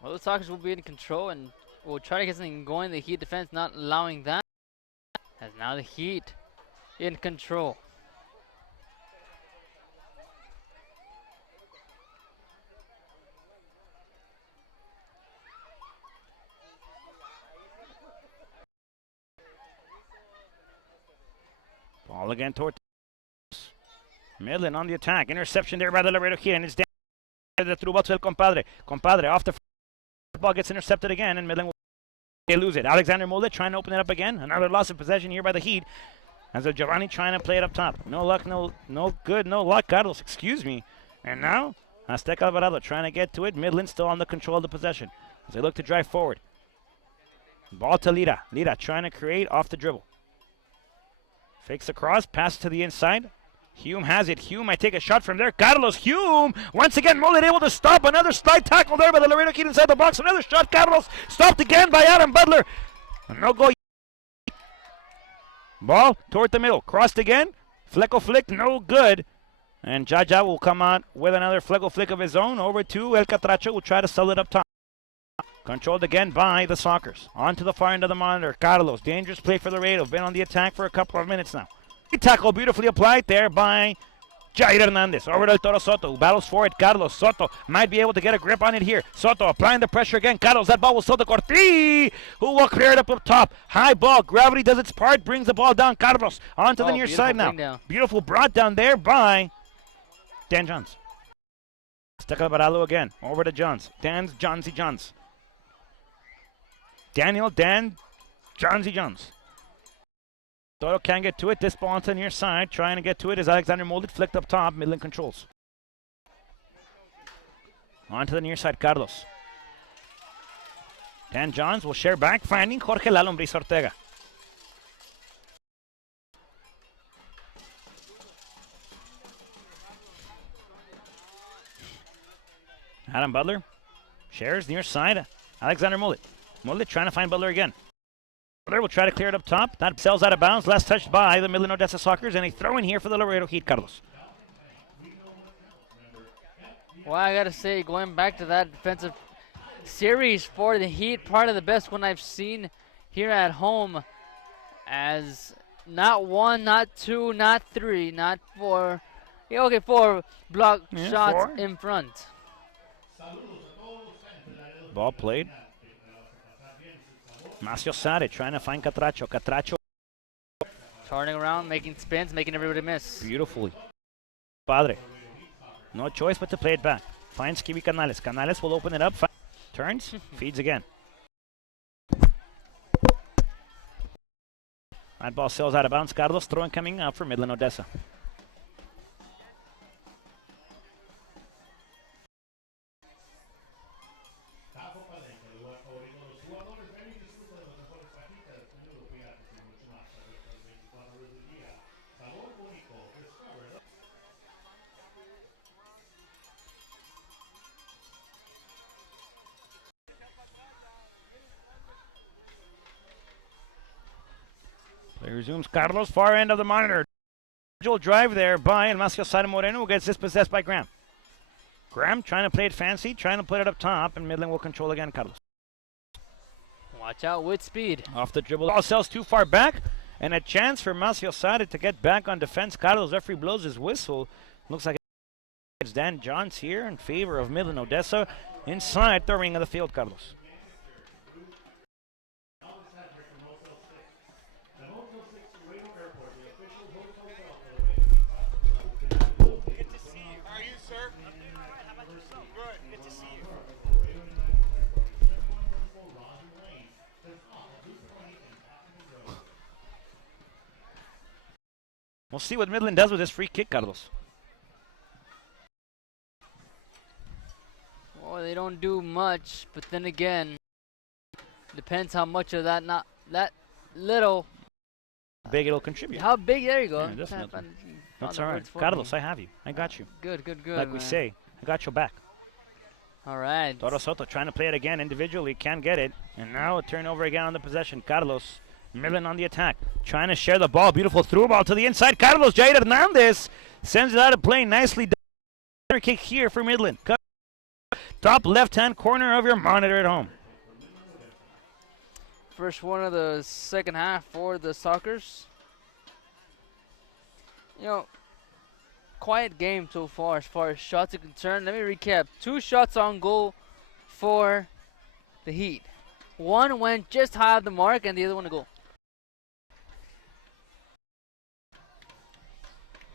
Well, the Sockers will be in control and will try to get something going. The Heat defense not allowing that. As now the Heat in control. Ball again toward Midland on the attack. Interception there by the Laredo Heat, and it's down the through ball to El Compadre. Compadre off the ball gets intercepted again, and Midland will they lose it. Alexander Mullet trying to open it up again. Another loss of possession here by the Heat. As a Giovanni trying to play it up top. No luck, no good, no luck. Carlos, excuse me. And now, Azteca Alvarado trying to get to it. Midland still on the control of the possession as they look to drive forward. Ball to Lira. Lira trying to create off the dribble. Fakes the cross, pass to the inside. Hume has it. Hume might take a shot from there. Carlos Hume. Once again, Mullet able to stop. Another slide tackle there by the Laredo Kid inside the box. Another shot. Carlos stopped again by Adam Butler. No goal. Ball toward the middle. Crossed again. Flecko flick. No good. And Jaja will come out with another Flecko flick of his own. Over to El Catracho. Will try to sell it up top. Controlled again by the Sockers. On to the far end of the monitor. Carlos. Dangerous play for Laredo. Been on the attack for a couple of minutes now. Tackle beautifully applied there by Jair Hernandez. Over to El Toro Soto, who battles for it. Carlos Soto might be able to get a grip on it here. Soto applying the pressure again. Carlos, that ball will still to Corti, who will clear it up top. High ball. Gravity does its part. Brings the ball down. Carlos onto the near side now. Down. Beautiful brought down there by Dan Johns. Stuck Alvarado again. Over to Johns. Dan's Johnsy Johns. Daniel Dan Johnsy Johns. Toro can't get to it. This ball onto the near side. Trying to get to it is Alexander Mullet. Flicked up top. Midland controls. On to the near side. Carlos. Dan Johns will share back. Finding Jorge La Lombriz Ortega. Adam Butler shares near side. Alexander Mullet. Mullet trying to find Butler again. Butler will try to clear it up top. That sells out of bounds. Last touched by the Midland Odessa Sockers, and a throw in here for the Laredo Heat. Carlos. Well, I gotta say, going back to that defensive series for the Heat, part of the best one I've seen here at home. As not one, not two, not three, not four. Yeah, okay, four block shots four. in front. Ball played. Macio Sade trying to find Catracho. Catracho. Turning around, making spins, making everybody miss. Beautifully. Padre. No choice but to play it back. Finds Kiwi Canales. Canales will open it up. Turns. Feeds again. That ball sails out of bounds. Carlos throwing coming out for Midland Odessa. Play resumes. Carlos, far end of the monitor. Drive there by El Macio Sade Moreno, who gets dispossessed by Graham. Graham trying to play it fancy, trying to put it up top, and Midland will control again. Carlos. Watch out with speed. Off the dribble. Ball sells too far back, and a chance for Macio Sade to get back on defense. Carlos, referee blows his whistle. Looks like it's Dan Johns here in favor of Midland Odessa inside the ring of the field. Carlos. We'll see what Midland does with this free kick, Carlos. Well, they don't do much, but then again, depends how much of that, not that little. Big it'll contribute. How big? There you go. Yeah, definitely. That's all right. Carlos, I have you. I got you. Good, good, good. Like man. we say, I got your back. All right. Toro Soto trying to play it again individually, can't get it. And now a turnover again on the possession. Carlos. Midland on the attack, trying to share the ball. Beautiful through ball to the inside. Carlos Jair Hernandez sends it out of play. Nicely done. Kick here for Midland. Top left-hand corner of your monitor at home. First one of the second half for the Sockers. You know, quiet game so far as shots are concerned. Let me recap. 2 shots on goal for the Heat. One went just high of the mark and the other one to goal.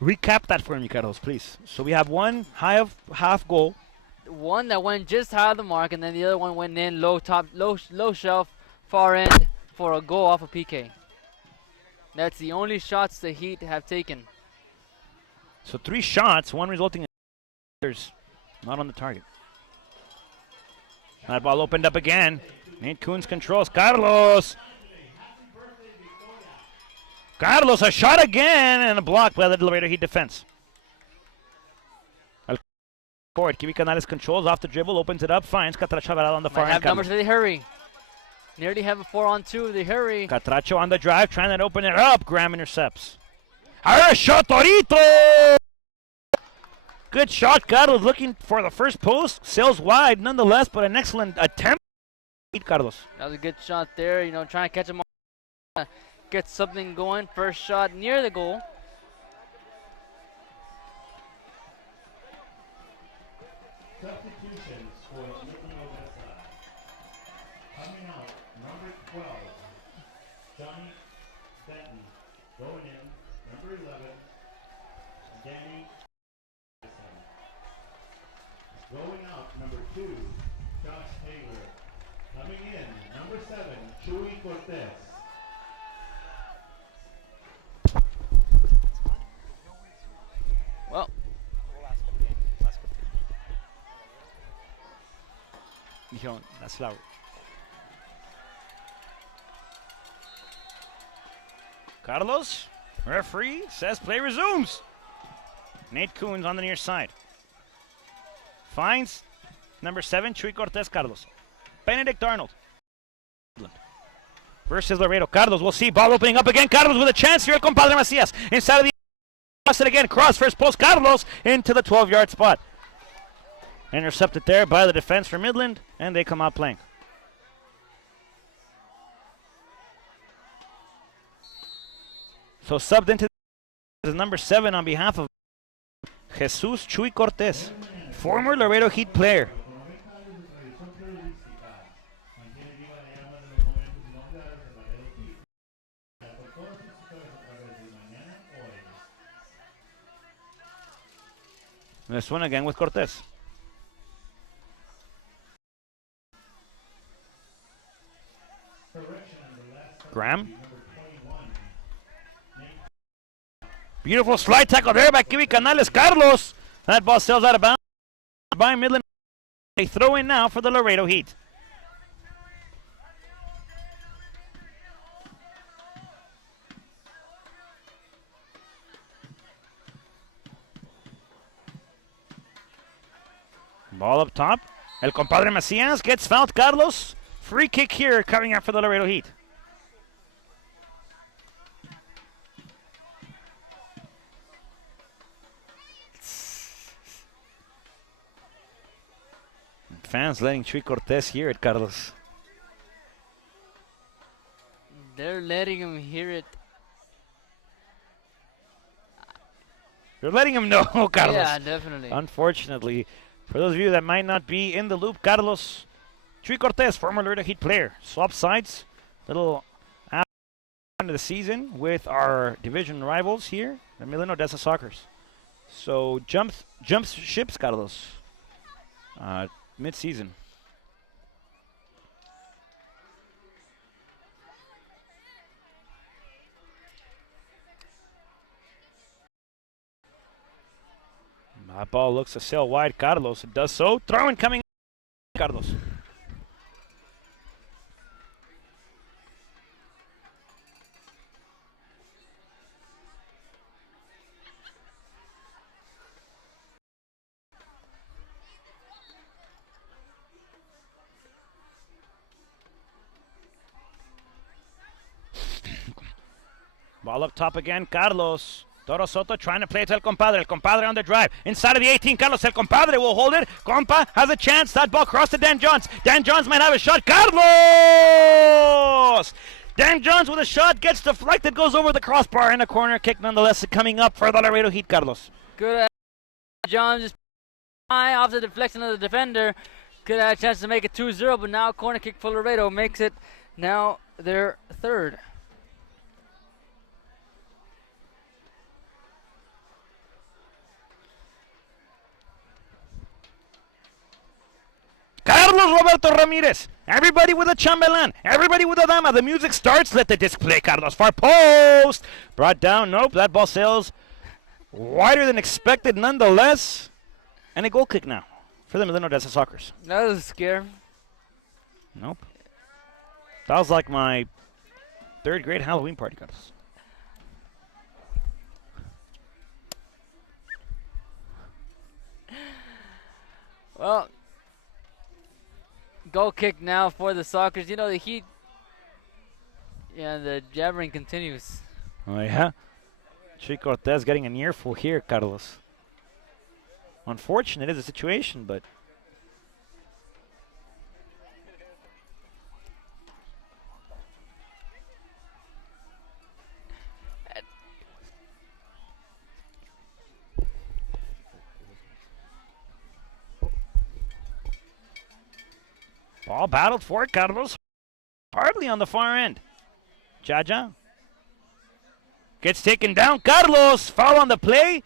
Recap that for me, Carlos, please. So we have one half goal. One that went just high of the mark, and then the other one went in low shelf, far end for a goal off a PK. That's the only shots the Heat have taken. So 3 shots, one resulting in others not on the target. That ball opened up again. Nate Coons controls. Carlos, a shot again, and a block by the Laredo Heat defense. Forward, Kiwi Canales controls off the dribble, opens it up, finds Catracho Alvarado on the far Might end. have numbers, they hurry. Nearly have a 4-on-2, they hurry. Catracho on the drive, trying to open it up. Graham intercepts. A shot, Torito! Good shot, Carlos looking for the first post. Sails wide nonetheless, but an excellent attempt. Carlos. That was a good shot there, you know, trying to catch him on. Get something going. First shot near the goal. Substitutions for Midland Odessa. Coming out, number 12, Johnny Benton. Going in, number 11, Danny. Going out, number 2, Josh Taylor. Coming in, number 7, Chuy Cortez. Well, Dijeron, that's loud. Carlos, referee says play resumes. Nate Coons on the near side. Finds number 7, Chuy Cortez. Carlos. Benedict Arnold. Versus Laredo. Carlos, we'll see. Ball opening up again. Carlos with a chance here. Compadre Macias. Inside of the. Cross it again. Cross first post. Carlos into the 12-yard spot. Intercepted there by the defense for Midland, and they come out playing. So subbed into the number 7 on behalf of Jesus Chuy Cortez, former Laredo Heat player. This one again with Cortez. Graham. Beautiful slide tackle there by Kiwi Canales. Carlos. That ball sails out of bounds by Midland. They throw in now for the Laredo Heat. Ball up top. El compadre Macias gets fouled. Carlos. Free kick here coming up for the Laredo Heat. Fans letting Chuy Cortez hear it, Carlos. they're letting him hear it. You're letting him know, Carlos. Yeah, definitely. Unfortunately, for those of you that might not be in the loop, Carlos Chuy Cortez, former Laredo Heat player, swapped sides little after the season with our division rivals here, the Midland Odessa Sockers. So jumps ships, Carlos, mid-season. That ball looks to sail wide. Carlos, it does so. Throwing coming. Carlos. Ball up top again. Carlos. Toro Soto trying to play it to El Compadre. El Compadre on the drive. Inside of the 18. Carlos El Compadre will hold it. Compa has a chance. That ball crossed to Dan Johns. Dan Johns might have a shot. Carlos! Dan Johns with a shot. Gets deflected. Goes over the crossbar. And a corner kick nonetheless coming up for the Laredo Heat, Carlos. Good. Johns just high off the deflection of the defender. Could have a chance to make it 2-0, but now corner kick for Laredo makes it now their third. Carlos Roberto Ramirez. Everybody with a chambelán. Everybody with a dama. The music starts. Let the disc play. Carlos far post. Brought down. Nope. That ball sails wider than expected nonetheless. And a goal kick now for the Midland Odessa Sockers. That was a scare. Nope. That was like my third grade Halloween party, Carlos. Well, goal kick now for the Sockers. You know, the Heat, yeah, the jabbering continues. Oh, yeah. Chuy Cortez getting an earful here, Carlos. Unfortunate is the situation, but ball battled for it, Carlos. Hardly on the far end. Jaja gets taken down. Carlos, foul on the play.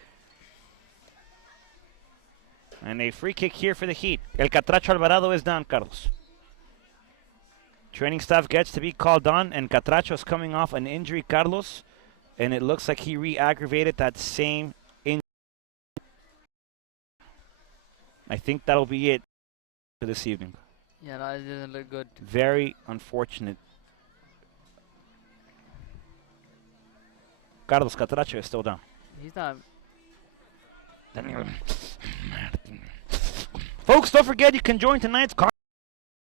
And a free kick here for the Heat. El Catracho Alvarado is down, Carlos. Training staff gets to be called on, and Catracho is coming off an injury, Carlos. And it looks like he re-aggravated that same injury. I think that'll be it for this evening. Yeah, no, it didn't look good. Very unfortunate. Carlos Catracho is still down. He's not. Folks, don't forget you can join tonight's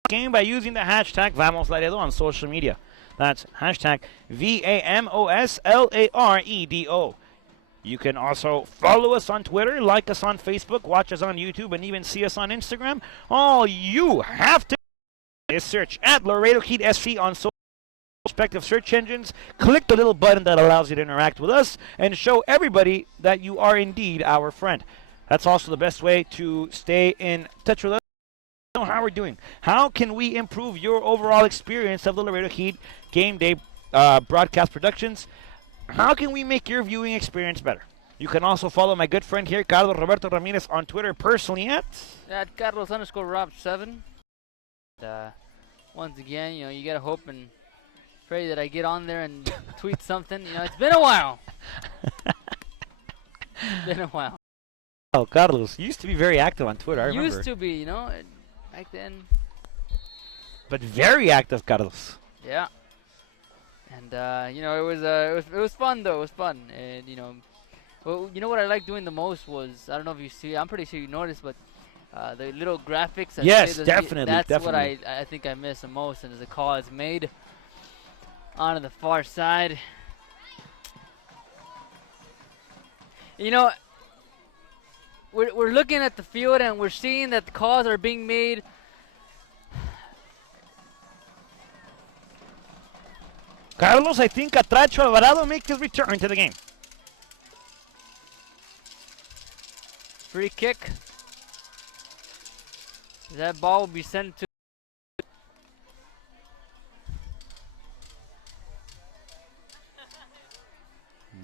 game by using the hashtag VamosLaredo on social media. That's hashtag VAMOSLAREDO. You can also follow us on Twitter, like us on Facebook, watch us on YouTube, and even see us on Instagram. All you have to do is search at Laredo Heat SC on social respective search engines. Click the little button that allows you to interact with us and show everybody that you are indeed our friend. That's also the best way to stay in touch with us. Know how we're doing. How can we improve your overall experience of the Laredo Heat game day broadcast productions? How can we make your viewing experience better? You can also follow my good friend here, Carlos Roberto Ramirez, on Twitter personally at Carlos_Rob7. Once again, you know, you gotta hope and pray that I get on there and tweet something. You know, it's been a while. It's been a while. Oh, Carlos, you used to be very active on Twitter, I remember. Used to be, you know, back then. But very active, Carlos. Yeah. And you know, it was fun though. It was fun, and you know, well, you know what I like doing the most was, I don't know if you see, I'm pretty sure you noticed, but the little graphics. That yes, say definitely. That's what I think I miss the most, and as the call is made onto the far side. You know, we're looking at the field and we're seeing that the calls are being made. Carlos, I think Catracho Alvarado makes his return to the game. Free kick. That ball will be sent to.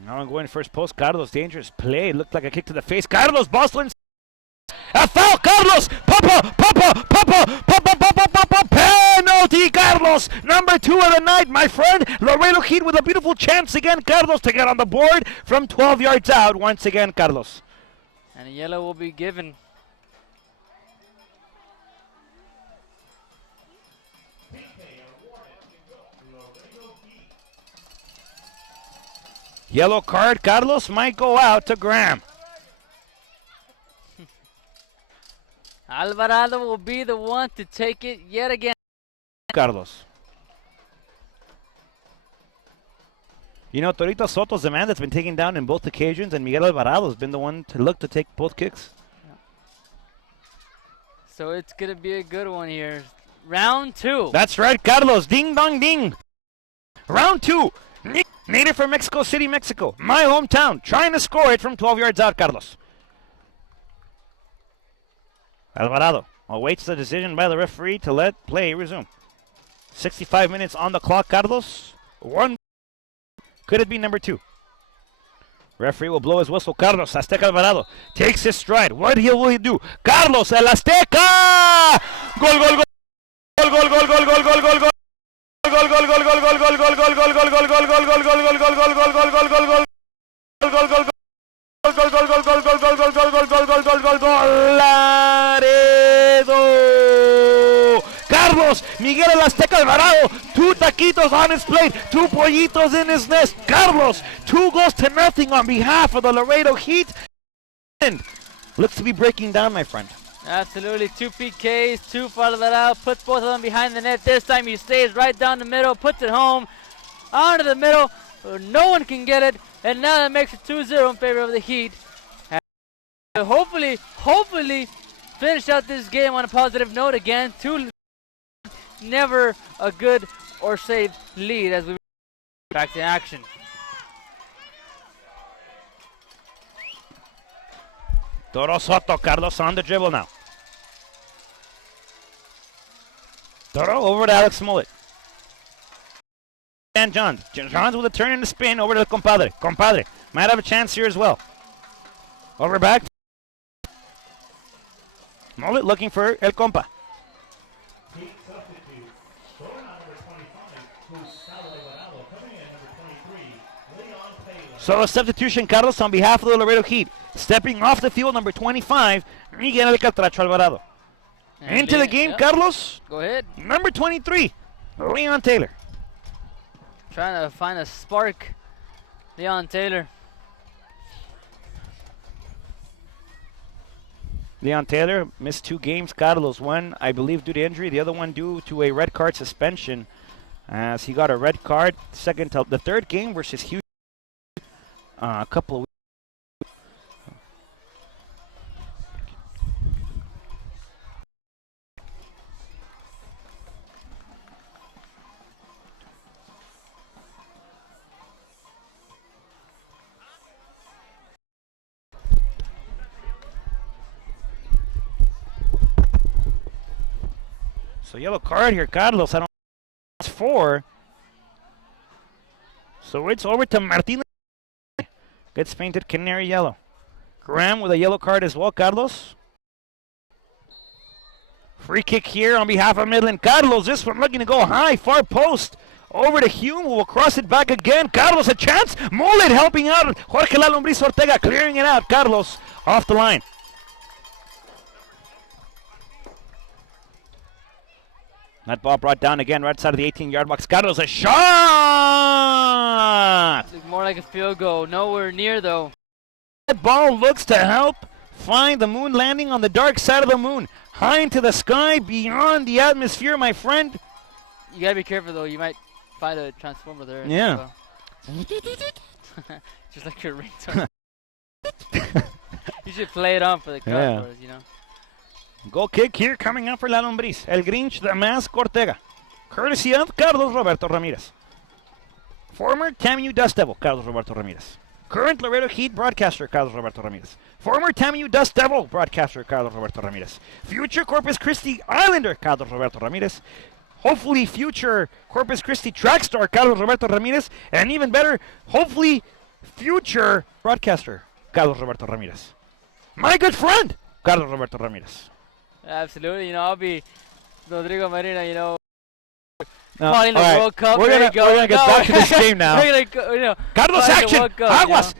Now I'm going first post. Carlos, dangerous play. Looked like a kick to the face. Carlos, Boslin. A foul, Carlos. Papa. Penalty, Carlos. Number 2 of the night, my friend. Laredo Heat with a beautiful chance again. Carlos to get on the board from 12 yards out once again, Carlos. And a yellow will be given. Yellow card, Carlos, might go out to Graham. Alvarado will be the one to take it yet again. Carlos. You know, Torito Soto's the man that's been taken down in both occasions, and Miguel Alvarado has been the one to look to take both kicks. Yeah. So it's going to be a good one here. Round 2. That's right, Carlos. Ding, dong, ding. Round 2. Native from Mexico City, Mexico. My hometown. Trying to score it from 12 yards out, Carlos. Alvarado awaits the decision by the referee to let play resume. 65 minutes on the clock, Carlos. 1. Could it be number 2? Referee will blow his whistle. Carlos Azteca Alvarado takes his stride. What will he do? Carlos El Azteca! Gol, gol, gol. Carlos. Miguel El Azteca Alvarado. 2 taquitos on his plate. 2 pollitos in his nest. Carlos, 2-0 on behalf of the Laredo Heat. And looks to be breaking down, my friend. Absolutely, 2 PKs, 2 for Alvarado, puts both of them behind the net. This time he stays right down the middle, puts it home, onto the middle, where no one can get it, and now that makes it 2-0 in favor of the Heat. And hopefully, finish out this game on a positive note again. Never a good or safe lead as we back to action. Toro Soto, Carlos on the dribble now. Toro over to Alex Mullet. And Johns. Johns with a turn and a spin over to the compadre. Compadre might have a chance here as well. Over back. Mullet looking for El Compa. Heat substitute. Going on number 25, Gustavo Alvarado. Coming in number 23, Leon Taylor. So a substitution, Carlos, on behalf of the Laredo Heat. Stepping off the field, number 25, Miguel El Catracho Alvarado. And Into the game, yeah. Carlos. Go ahead. Number 23, Leon Taylor. Trying to find a spark. Leon Taylor. Leon Taylor missed 2 games. Carlos, one, I believe, due to injury. The other one due to a red card suspension, as he got a red card. The third game versus Houston. A couple of weeks. So yellow card here, Carlos. I don't. It's 4. So it's over to Martinez. Gets painted canary yellow. Graham with a yellow card as well, Carlos. Free kick here on behalf of Midland. Carlos, this one looking to go high, far post. Over to Hume, who will cross it back again. Carlos, a chance. Mullet helping out. Jorge La Lombriz Ortega clearing it out. Carlos off the line. That ball brought down again, right side of the 18-yard box. Carlos, a shot! Look more like a field goal. Nowhere near, though. That ball looks to help find the moon landing on the dark side of the moon. High into the sky, beyond the atmosphere, my friend. You gotta be careful, though. You might find a transformer there. Yeah. Just like your ringtone. You should play it on for the crowd, Yeah. for us, you know. Goal kick here coming up for La Lombriz. El Grinch, the Mask Ortega. Courtesy of Carlos Roberto Ramirez. Former TAMU Dust Devil, Carlos Roberto Ramirez. Current Laredo Heat broadcaster, Carlos Roberto Ramirez. Former TAMU Dust Devil broadcaster, Carlos Roberto Ramirez. Future Corpus Christi Islander, Carlos Roberto Ramirez. Hopefully future Corpus Christi track star, Carlos Roberto Ramirez. And even better, hopefully future broadcaster, Carlos Roberto Ramirez. My good friend, Carlos Roberto Ramirez. Absolutely. You know, I'll be Rodrigo Marina, you know, No, calling the all right. World Cup. We're There gonna you go. get back to this game now. We're gonna go, you know, Carlos, calling the action! World Cup, Aguas!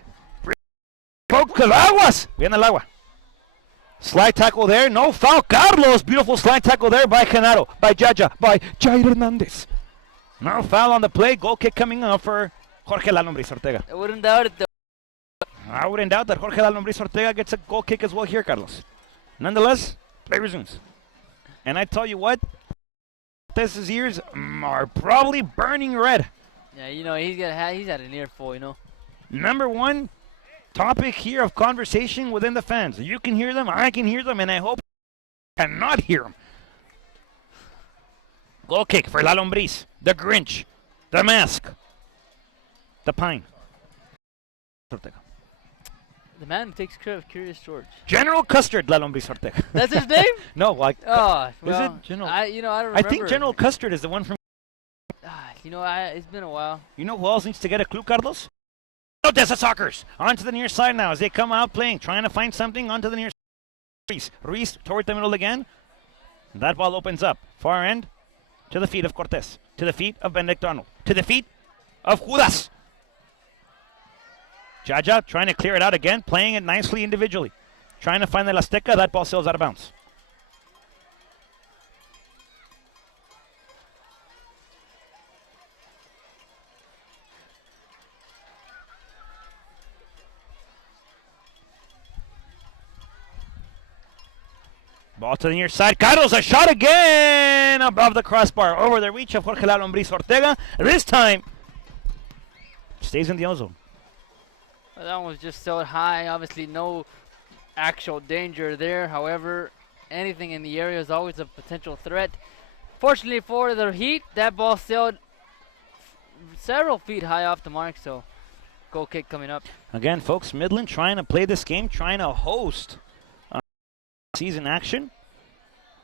Poke aguas! Viene el agua. Slide tackle there, no foul. Carlos, beautiful slide tackle there by Genaro, by Jaja, by Jair Hernandez. No foul on the play. Goal kick coming up for Jorge La Lombriz Ortega. I wouldn't doubt it, though. I wouldn't doubt that Jorge La Lombriz Ortega gets a goal kick as well here, Carlos. Nonetheless, play resumes. And I tell you what, Cortez's ears are probably burning red. Yeah, you know, he's had an earful, you know. Number one topic here of conversation within the fans. You can hear them, I can hear them, and I hope you cannot hear them. Goal kick for La Lombriz, the Grinch, the Mask, the Pine. The man who takes care of Curious George. General Custard, La Lombriz Ortega. That's his name? No, like, Oh, well, it General? I don't remember. I think General Custard is the one from. You know, it's been a while. You know who else needs to get a clue, Carlos? Odessa Sockers onto the near side now as they come out playing, trying to find something onto the near side. Ruiz toward the middle again. That ball opens up. Far end to the feet of Cortez, to the feet of Benedict Arnold, to the feet of Judas. Jaja trying to clear it out again, playing it nicely individually. Trying to find the Azteca. That ball sails out of bounds. Ball to the near side. Carlos, a shot again above the crossbar. Over the reach of Jorge Lombriz Ortega. This time, stays in the ozone. Well, that one was just so high. Obviously, no actual danger there. However, anything in the area is always a potential threat. Fortunately for the Heat, that ball sailed several feet high off the mark, so goal kick coming up. Again, folks, Midland trying to play this game, trying to host season action.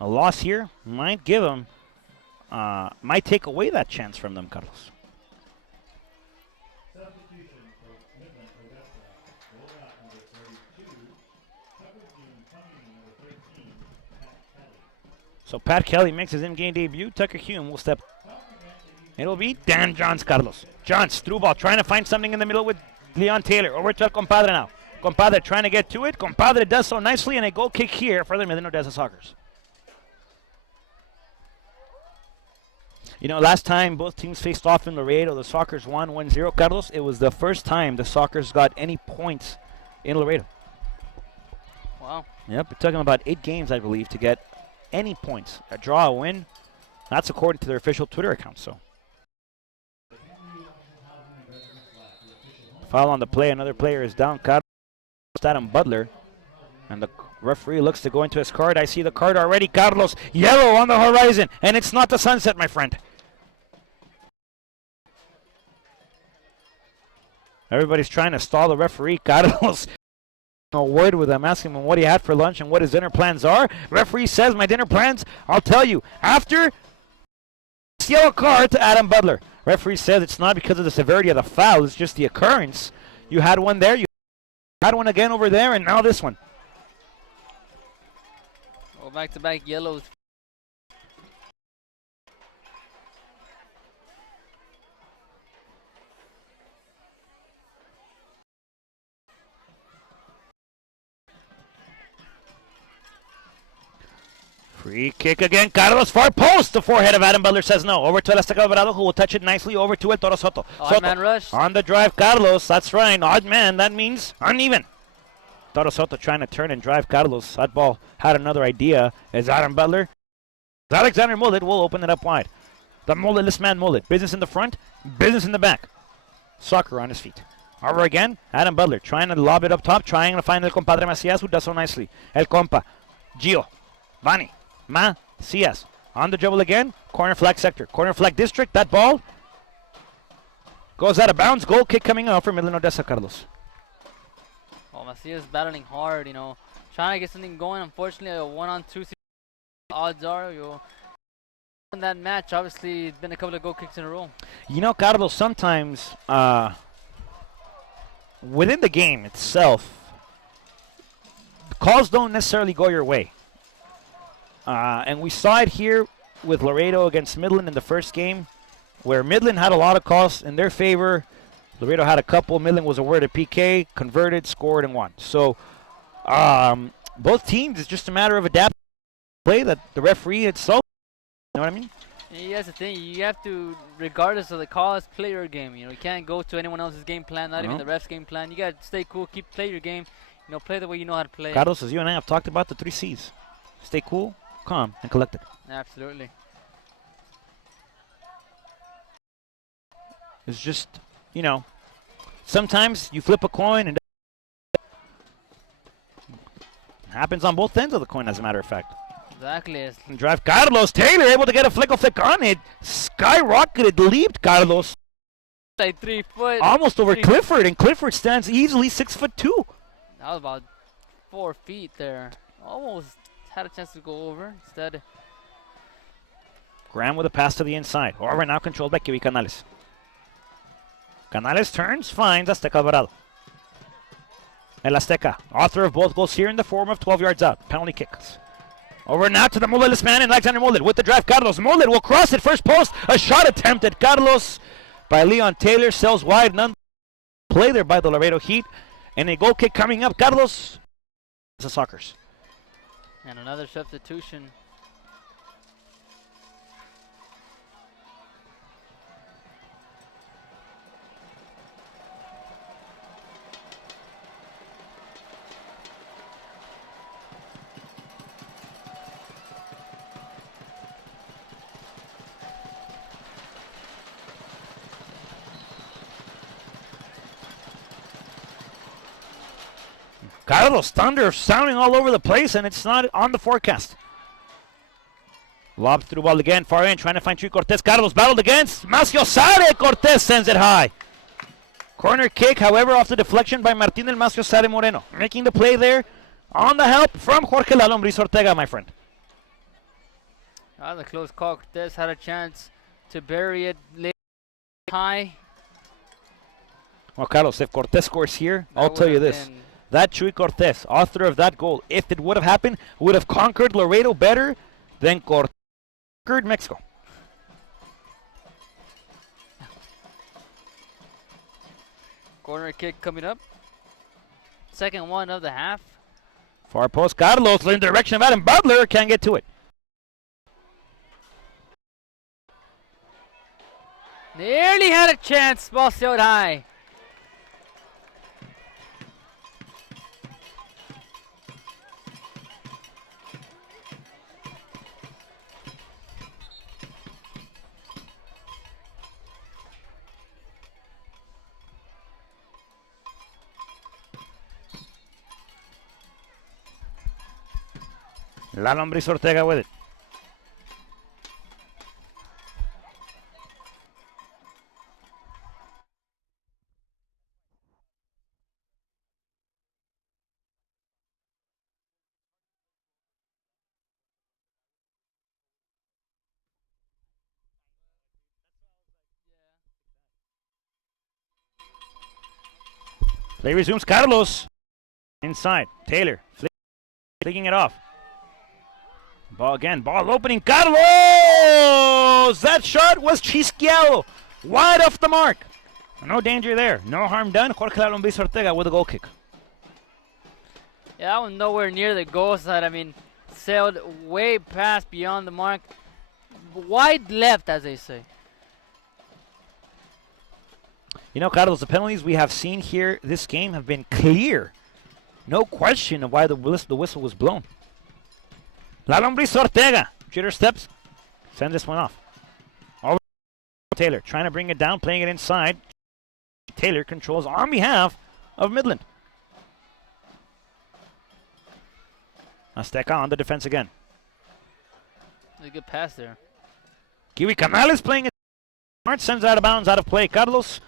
A loss here might give them, might take away that chance from them, Carlos. Substitution for Midland Odessa. Goal out number 32. Tucker Hume coming in number 13. Pat Kelly. So Pat Kelly makes his in-game debut. Tucker Hume will step. It'll be Dan Johns, Carlos. Johns, through ball, trying to find something in the middle with Leon Taylor. Over to El Compadre now. Compadre trying to get to it. Compadre does so nicely, and a goal kick here for the Midland Odessa Sockers. You know, last time both teams faced off in Laredo, the Sockers won 1-0, Carlos. It was the first time the Sockers got any points in Laredo. Wow. Yep, we're talking about 8 games, I believe, to get any points. A draw, a win. That's according to their official Twitter account, so. Foul on the play. Another player is down. Carlos, Adam Butler. And the referee looks to go into his card. I see the card already. Carlos, yellow on the horizon. And it's not the sunset, my friend. Everybody's trying to stall the referee. Carlos, a word with him, asking him what he had for lunch and what his dinner plans are. Referee says, my dinner plans, I'll tell you, after yellow card to Adam Butler. Referee says it's not because of the severity of the foul, it's just the occurrence. You had one there, you had one again over there, and now this one. Well, back-to-back yellows. Free kick again. Carlos, far post. The forehead of Adam Butler says no. Over to El Azteca Alvarado, who will touch it nicely over to El Toro Soto. Odd man rush. On the drive, Carlos. That's right. Odd man. That means uneven. Toro Soto trying to turn and drive Carlos. That ball had another idea. As Adam Butler. Alexander Mullet will open it up wide. The mulletless man Mullet. Business in the front, business in the back. Soccer on his feet. Over again. Adam Butler trying to lob it up top. Trying to find El Compadre Macias, who does so nicely. El Compa. Gio. Vani. Macias on the dribble again. Corner flag sector. Corner flag district. That ball goes out of bounds. Goal kick coming out for Midland Odessa, Carlos. Oh, Macias battling hard, you know, trying to get something going. Unfortunately, a 1-on-2 odds are you in that match. Obviously, it's been a couple of goal kicks in a row. You know, Carlos, sometimes within the game itself, calls don't necessarily go your way. And we saw it here with Laredo against Midland in the first game, where Midland had a lot of calls in their favor. Laredo had a couple. Midland was awarded PK, converted, scored, and won. So both teams, it's just a matter of adapting play that the referee itself. You know what I mean? Yeah, that's the thing. You have to, regardless of the call, play your game. You know, you can't go to anyone else's game plan, not even the ref's game plan. You got to stay cool, play your game. You know, play the way you know how to play. Carlos, as you and I have talked about the 3 C's. Stay cool, calm, and collected. Absolutely. It's just, you know, sometimes you flip a coin and it happens on both ends of the coin, as a matter of fact. Exactly. And drive Carlos Taylor able to get a flick on it. Skyrocketed, leaped Carlos. Like 3 foot. Almost over Clifford, and Clifford stands easily 6'2". That was about 4 feet there. Almost had a chance to go over. Instead. Graham with a pass to the inside. Over now controlled by Kiwi Canales. Canales turns, finds Azteca Alvarado. El Azteca, author of both goals here in the form of 12 yards out. Penalty kicks. Over now to the mulletless man and Alexander Mullet with the drive. Carlos Mullet will cross it. First post. A shot attempted. Carlos by Leon Taylor. Sells wide. None play there by the Laredo Heat. And a goal kick coming up. Carlos. The Sockers. And another substitution. Carlos, thunder sounding all over the place, and it's not on the forecast. Lob through ball again, far in, trying to find Chuy Cortez. Carlos battled against Macio Sare. Cortez sends it high. Corner kick, however, off the deflection by Martín del Macio Sare Moreno. Making the play there on the help from Jorge La Lombriz Ortega, my friend. The close call. Cortez had a chance to bury it late high. Well, Carlos, if Cortez scores here, I'll tell you this. been- That Chuy Cortez, author of that goal, if it would have happened, would have conquered Laredo better than Cortez conquered Mexico. Corner kick coming up. Second one of the half. Far post, Carlos in the direction of Adam Butler, can't get to it. Nearly had a chance. Ball sailed high. La Lombriz Ortega with it. Play resumes. Carlos inside. Taylor flicking it off. Ball again. Ball opening. Carlos! That shot was chisqueado. Wide off the mark. No danger there. No harm done. Jorge La Lombriz Ortega with a goal kick. Yeah, that was nowhere near the goal side. I mean, sailed way past beyond the mark. Wide left, as they say. You know, Carlos, the penalties we have seen here this game have been clear. No question of why the whistle was blown. La Lombriz Ortega. Jitter steps. Send this one off. Over Taylor trying to bring it down, playing it inside. Taylor controls on behalf of Midland. Azteca on the defense again. A good pass there. Kiwi Canales playing it. Smart sends out of bounds, out of play. Carlos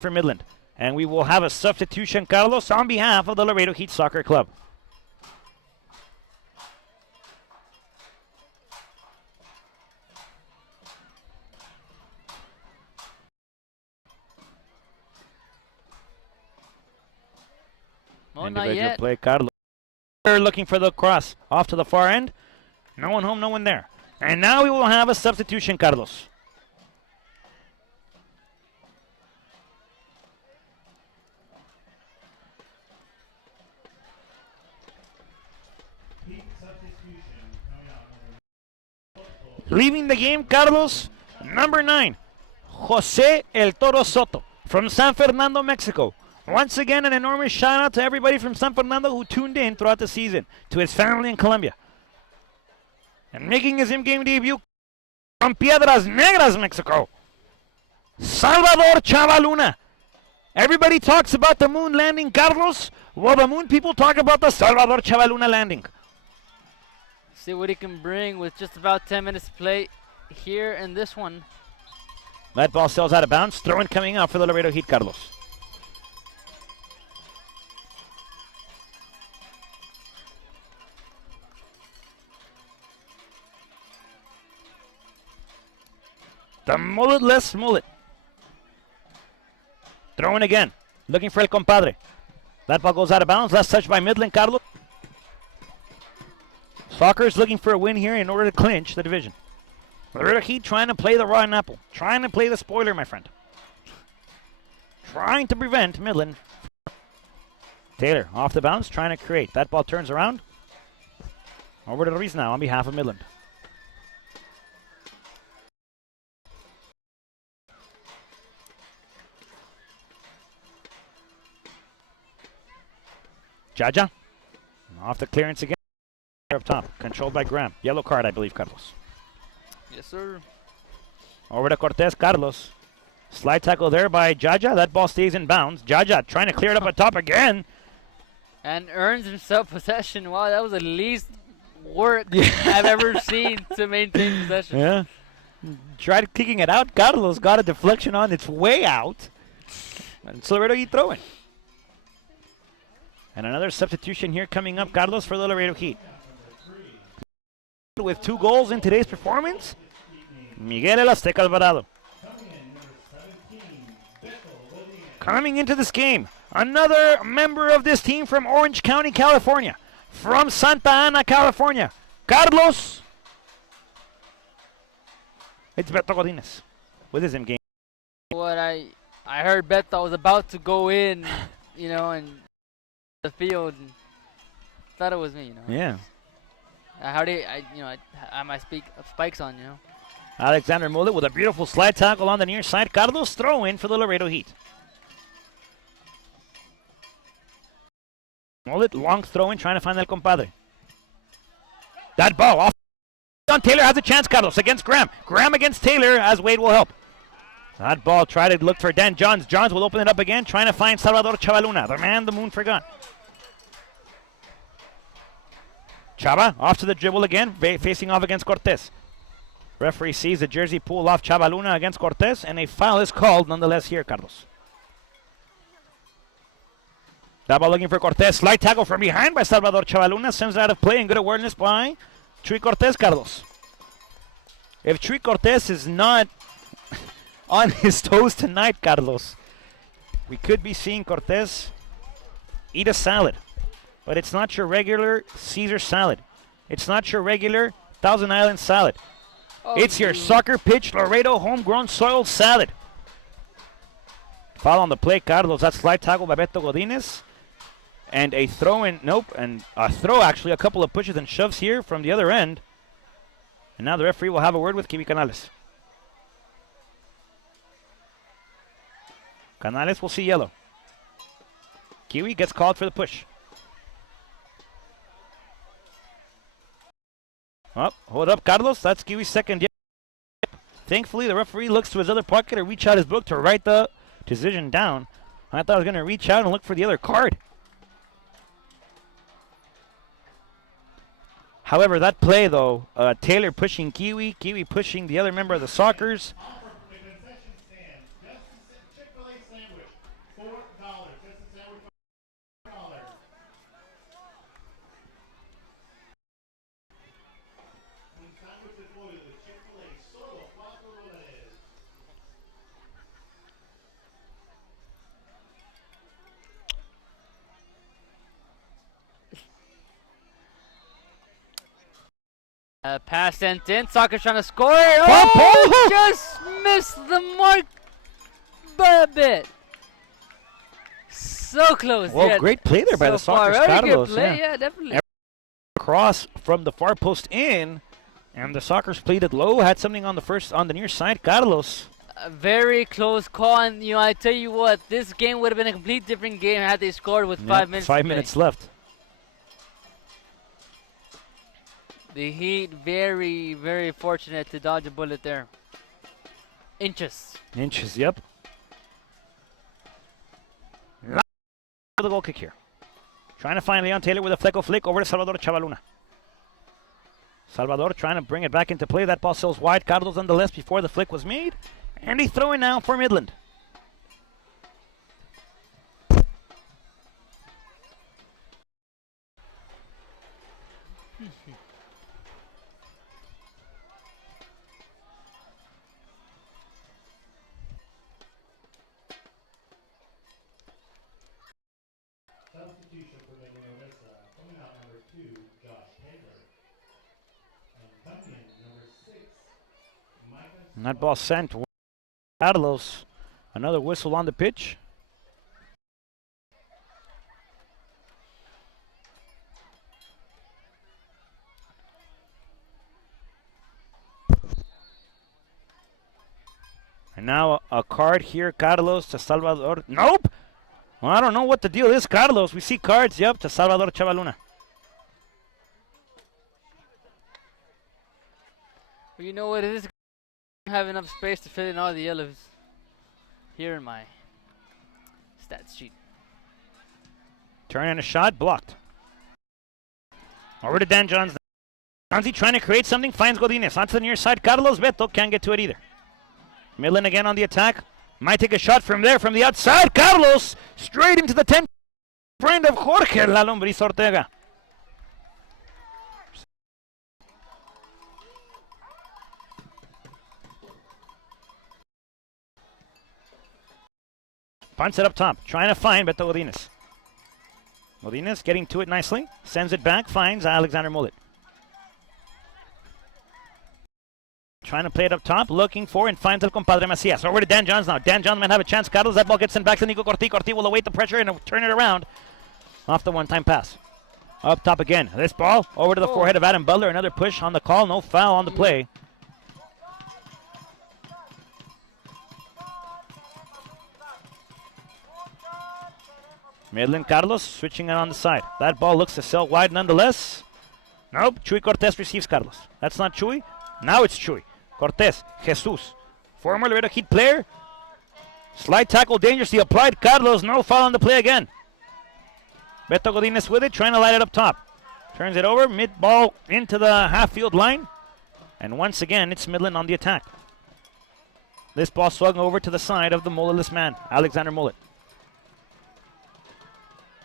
for Midland. And we will have a substitution, Carlos, on behalf of the Laredo Heat Soccer Club. Well, not Individual yet. play, Carlos. They're looking for the cross off to the far end. No one home, no one there. And now we will have a substitution, Carlos. Heat substitution coming out. Leaving the game, Carlos, number 9, Jose El Toro Soto from San Fernando, Mexico. Once again, an enormous shout out to everybody from San Fernando who tuned in throughout the season, to his family in Colombia. And making his in-game debut from Piedras Negras, Mexico, Salvador Chavaluna. Everybody talks about the moon landing, Carlos. Well, the moon people talk about the Salvador Chavaluna landing. See what he can bring with just about 10 minutes to play here in this one. That ball sails out of bounds. Throw-in coming out for the Laredo Heat, Carlos. The mulletless mullet. Throwing again. Looking for El Compadre. That ball goes out of bounds. Last touch by Midland, Carlos. Soccer is looking for a win here in order to clinch the division. Laredo Heat trying to play the rotten apple. Trying to play the spoiler, my friend. Trying to prevent Midland. Taylor off the bounce, trying to create. That ball turns around. Over to Ruiz now on behalf of Midland. Jaja. Off the clearance again. Up top. Controlled by Graham. Yellow card, I believe, Carlos. Yes, sir. Over to Cortez, Carlos. Slide tackle there by Jaja. That ball stays in bounds. Jaja trying to clear it up at top again. And earns himself possession. Wow, that was the least work I've ever seen to maintain possession. Yeah. Tried kicking it out. Carlos got a deflection on its way out. And it's Laredo Heat throwing. And another substitution here coming up. Carlos for the Laredo Heat. With 2 goals in today's performance, Miguel El Azteca Alvarado. Coming into this game, another member of this team from Orange County, California. From Santa Ana, California, Carlos. It's Beto Godinez with his in-game. What I heard Beto was about to go in, you know, and the field. And thought it was me, you know. Yeah. How do you, I my spikes on, you know. Alexander Mullet with a beautiful slide tackle on the near side. Carlos throw in for the Laredo Heat. Mullet, long throw in, trying to find El Compadre. That ball off. John Taylor has a chance, Carlos, against Graham. Graham against Taylor, as Wade will help. That ball, tried to look for Dan Johns. Johns will open it up again, trying to find Salvador Chavaluna, the man the moon forgot. Chava, off to the dribble again, facing off against Cortez. Referee sees the jersey pull off Chavaluna against Cortez, and a foul is called nonetheless here, Carlos. That ball looking for Cortez. Slight tackle from behind by Salvador Chavaluna. Sends it out of play and good awareness by Chuy Cortez, Carlos. If Chuy Cortez is not on his toes tonight, Carlos, we could be seeing Cortez eat a salad. But it's not your regular Caesar salad. It's not your regular Thousand Island salad. Oh, it's your soccer pitch Laredo homegrown soil salad. Foul on the play, Carlos. That slide tackle by Beto Godinez. And a throw in, nope, and a throw actually, a couple of pushes and shoves here from the other end. And now the referee will have a word with Kiwi Canales. Canales will see yellow. Kiwi gets called for the push. Oh, hold up, Carlos. That's Kiwi's second. Yep. Thankfully, the referee looks to his other pocket or reach out his book to write the decision down. I thought I was going to reach out and look for the other card. However, that play, though, Taylor pushing Kiwi, Kiwi pushing the other member of the Sockers. Pass sent in. Soccer's trying to score. Oh, just missed the mark by a bit. So close. Well, yet great play there by the Sockers, Carlos. Good play, yeah, definitely. Cross from the far post in, and the Sockers played it low. Had something on the near side, Carlos. A very close call, and I tell you what, this game would have been a complete different game had they scored with 5 minutes. 5 minutes left. The Heat very, very fortunate to dodge a bullet there. Inches. Inches, yep. The goal kick here. Trying to find Leon Taylor with a fleco flick over to Salvador Chavaluna. Salvador trying to bring it back into play. That ball sails wide. Carlos on the left before the flick was made. And he's throwing now for Midland. Substitution for Midland, coming out number 2, Josh Taylor. And coming in number 6, Micah. And that ball sent to Carlos. Another whistle on the pitch. And now a card here, Carlos to Salvador. Nope! Well, I don't know what the deal is, Carlos. We see cards, yep, to Salvador Chavaluna. Well, you know what? It is. I have enough space to fit in all the yellows here in my stats sheet. Turn and a shot, blocked. Over to Dan Johns. Johnsy trying to create something, finds Godinez. Onto the near side, Carlos Beto can't get to it either. Midland again on the attack. Might take a shot from there, from the outside. Carlos straight into the 10. Friend of Jorge La Lombriz Ortega. Punts it up top, trying to find Beto Godinez. Godinez getting to it nicely, sends it back, finds Alexander Mullet. Trying to play it up top, looking for and finds El Compadre Macias. Over to Dan Johns now. Dan Johns might have a chance. Carlos, that ball gets sent back to Nico Corti. Corti will await the pressure and turn it around. Off the one-time pass. Up top again. This ball over to the forehead of Adam Butler. Another push on the call. No foul on the play. Midland Carlos switching it on the side. That ball looks to sail wide nonetheless. Nope. Chuy Cortez receives Carlos. That's not Chuy. Now it's Chuy. Cortez. Jesus. Former Laredo Heat player. Slide tackle dangerously applied. Carlos. No foul on the play again. Beto Godinez with it. Trying to light it up top. Turns it over. Mid ball into the half-field line. And once again, it's Midland on the attack. This ball swung over to the side of the mulletless man, Alexander Mullet.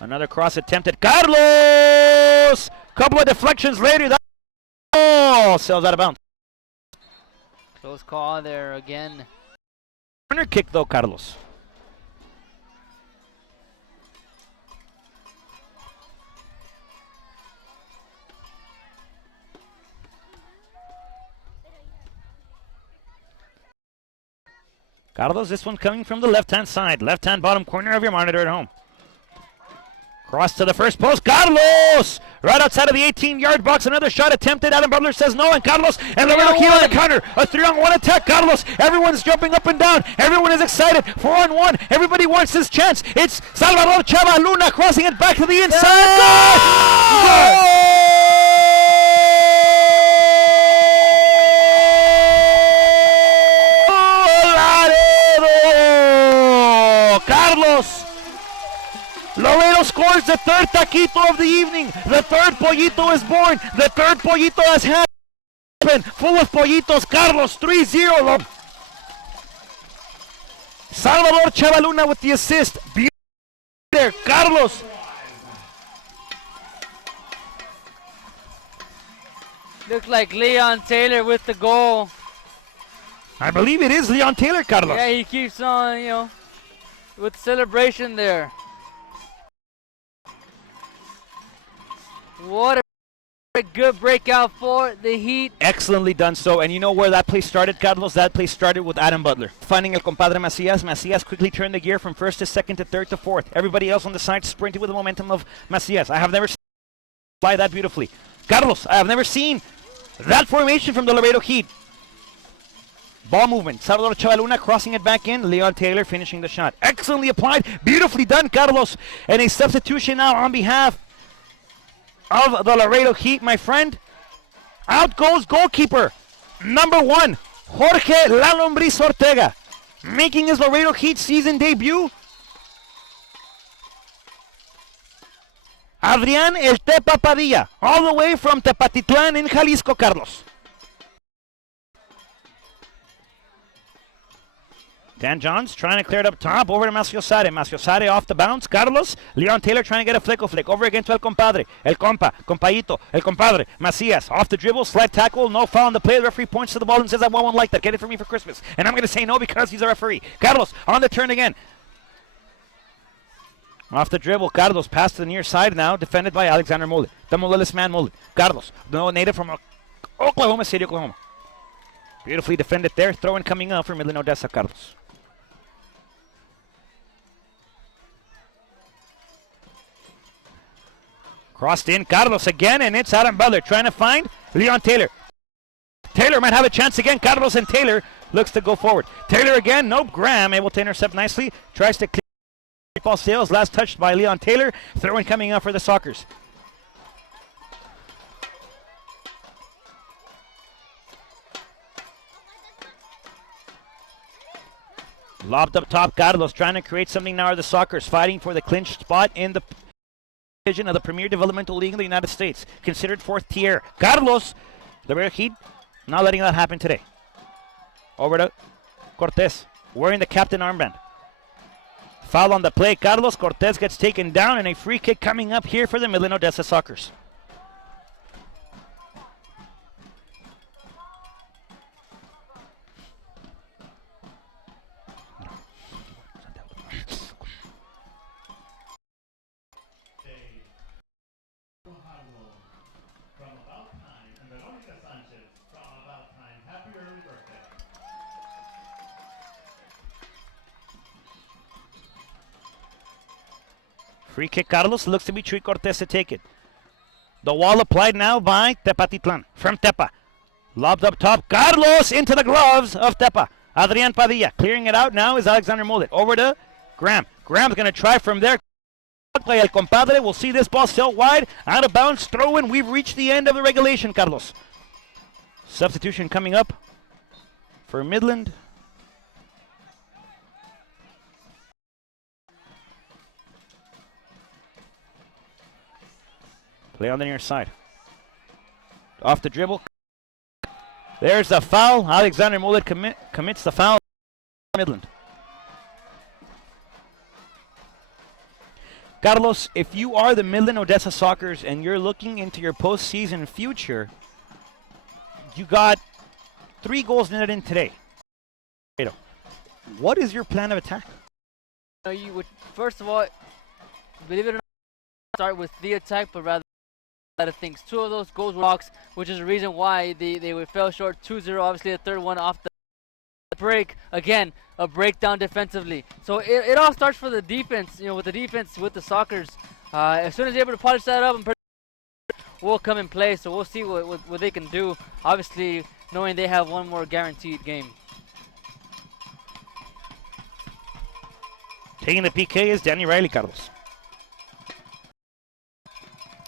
Another cross attempted. Carlos! Couple of deflections later. That ball sails out of bounds. Close call there again. Corner kick though, Carlos. Carlos, this one coming from the left-hand side. Left-hand bottom corner of your monitor at home. Cross to the first post. Carlos! Right outside of the 18-yard box. Another shot attempted. Adam Butler says no. And Carlos and Laredo Heat on the counter. A 3-on-1 attack. Carlos. Everyone's jumping up and down. Everyone is excited. 4-on-1. Everybody wants this chance. It's Salvador Chava Luna crossing it back to the inside. Goal! Laredo! Carlos! Laredo scores the third taquito of the evening. The third pollito is born. The third pollito has happened. Full of pollitos. Carlos 3-0. Salvador Chavaluna with the assist. Beautiful there. Carlos. Looks like Leon Taylor with the goal. I believe it is Leon Taylor, Carlos. Yeah, he keeps on, with celebration there. What a good breakout for the Heat. Excellently done so. And you know where that play started, Carlos? That play started with Adam Butler. Finding El Compadre Macias. Macias quickly turned the gear from first to second to third to fourth. Everybody else on the side sprinted with the momentum of Macias. I have never seen him fly that beautifully. Carlos, I have never seen that formation from the Laredo Heat. Ball movement. Salvador Chavaluna crossing it back in. Leon Taylor finishing the shot. Excellently applied. Beautifully done, Carlos. And a substitution now on behalf of the Laredo Heat, my friend. Out goes goalkeeper number 1, Jorge La Lombriz Ortega, making his Laredo Heat season debut. Adrián El Tepa Padilla, all the way from Tepatitlán in Jalisco, Carlos. Dan Johns trying to clear it up top, over to Maciosare. Maciosare off the bounce. Carlos. Leon Taylor trying to get a flick. Over again to El Compadre. El Compa. Compayito. El Compadre. Macias off the dribble. Slide tackle. No foul on the play. The referee points to the ball and says, I won't like that. Get it for me for Christmas. And I'm going to say no because he's a referee. Carlos on the turn again. Off the dribble. Carlos pass to the near side now. Defended by Alexander Mullet. The mulletless man Mullet. Carlos. No native from Oklahoma City, Oklahoma. Beautifully defended there. Throw-in coming up for Midland Odessa, Carlos. Crossed in, Carlos again, and it's Adam Butler trying to find Leon Taylor. Taylor might have a chance again. Carlos and Taylor looks to go forward. Taylor again, nope. Graham able to intercept nicely. Tries to clear ball sails. Last touched by Leon Taylor. Throw-in coming up for the Sockers. Lobbed up top, Carlos trying to create something now. The Sockers fighting for the clinched spot in the division of the Premier Developmental League in the United States, considered fourth tier. Carlos, Laredo Heat, not letting that happen today. Over to Cortez, wearing the captain armband. Foul on the play. Carlos Cortez gets taken down, and a free kick coming up here for the Midland Odessa Sockers. Free kick, Carlos looks to be Chuy Cortez to take it. The wall applied now by Tepatitlan from Tepa. Lobbed up top, Carlos into the gloves of Tepa. Adrian Padilla clearing it out now is Alexander Mullet. Over to Graham. Graham's going to try from there. Play El Compadre. We'll see this ball still wide. Out of bounds, throw in. We've reached the end of the regulation, Carlos. Substitution coming up for Midland. Play on the near side. Off the dribble. There's the foul. Alexander Mullet commits the foul. Midland. Carlos, if you are the Midland Odessa Sockers and you're looking into your postseason future, you got 3 goals netted in today. What is your plan of attack? You would, first of all, believe it or not, start with the attack, but rather of things. 2 of those goals were blocks, which is the reason why they fell short 2-0. Obviously, the third one off the break. Again, a breakdown defensively. So it all starts for the defense, with the defense, with the Sockers. As soon as they're able to polish that up, will come in play. So we'll see what they can do. Obviously, knowing they have one more guaranteed game. Taking the PK is Danny Riley, Carlos.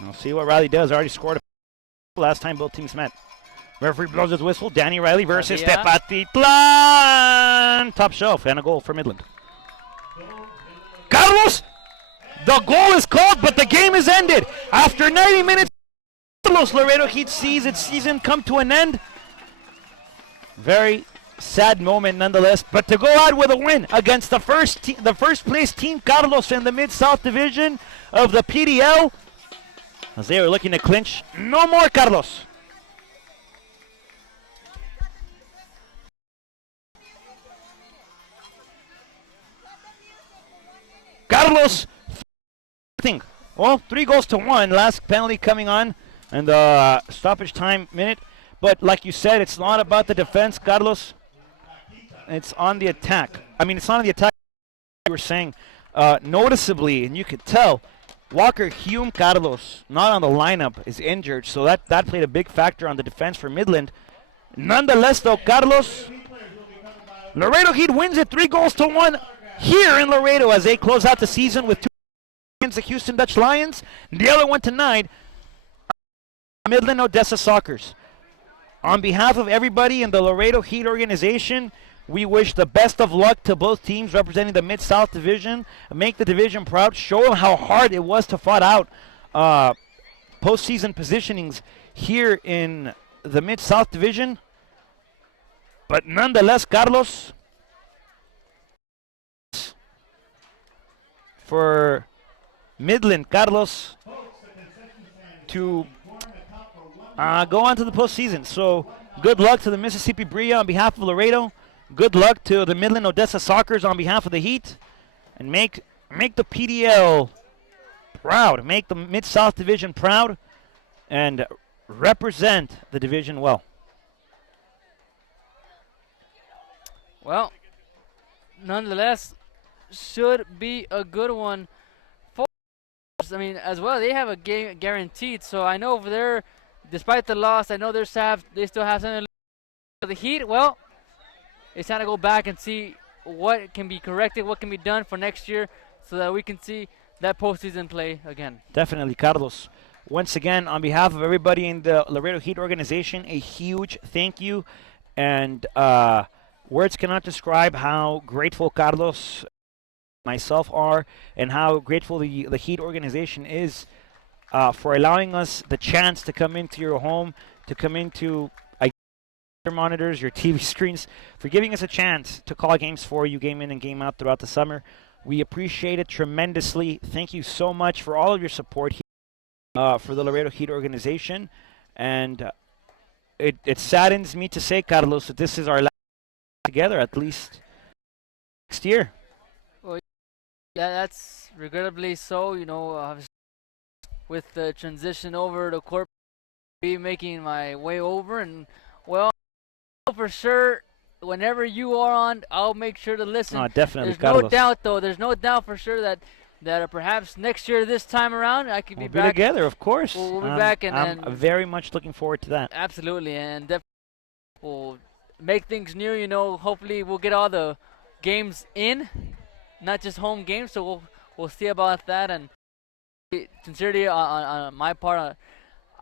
We'll see what Riley does. Already scored last time both teams met. Referee blows his whistle. Danny Riley versus Tepatitlan. Top shelf and a goal for Midland. Carlos! The goal is called, but the game is ended. After 90 minutes, Carlos Laredo Heat sees its season come to an end. Very sad moment nonetheless, but to go out with a win against the first place team, Carlos, in the Mid-South Division of the PDL, as they were looking to clinch. No more, Carlos. Carlos, well, 3-1. Last penalty coming on, and the stoppage time minute. But like you said, it's not about the defense, Carlos. It's on the attack. It's not on the attack. You were saying, noticeably, and you could tell, Walker Hume, Carlos, not on the lineup, is injured, so that played a big factor on the defense for Midland. Nonetheless, though, Carlos, Laredo Heat wins it 3-1 here in Laredo as they close out the season with 2 against the Houston Dutch Lions. The other one tonight, Midland Odessa Sockers. On behalf of everybody in the Laredo Heat organization, we wish the best of luck to both teams representing the Mid-South Division. Make the division proud. Show them how hard it was to fight out postseason positionings here in the Mid-South Division. But nonetheless, Carlos, for Midland, Carlos, to go on to the postseason. So good luck to the Mississippi Bria on behalf of Laredo. Good luck to the Midland Odessa Sockers on behalf of the Heat, and make the PDL proud, make the Mid-South Division proud, and represent the division well. Well, nonetheless, should be a good one. As well, they have a game guaranteed. So I know over there, despite the loss, I know they still have something. The Heat, well, it's time to go back and see what can be corrected, what can be done for next year, so that we can see that postseason play again. Definitely, Carlos. Once again, on behalf of everybody in the Laredo Heat organization, a huge thank you. And words cannot describe how grateful Carlos, myself are, and how grateful the Heat organization is for allowing us the chance to come into your home, to come into your monitors, your TV screens, for giving us a chance to call games for you, game in and game out throughout the summer. We appreciate it tremendously. Thank you so much for all of your support here for the Laredo Heat organization. And it saddens me to say, Carlos, that this is our last together, at least next year. Well, yeah, that's regrettably so. With the transition over to corporate, be making my way over, and well, for sure, whenever you are on, I'll make sure to listen. Oh, definitely, There's Carlos. no doubt, though. There's no doubt for sure that perhaps next year, this time around, I could We'll be be back. together, of course. We'll be back, and I'm very much looking forward to that. absolutely, and definitely we'll make things new. Hopefully we'll get all the games in, not just home games. So we'll see about that. And sincerely, on my part,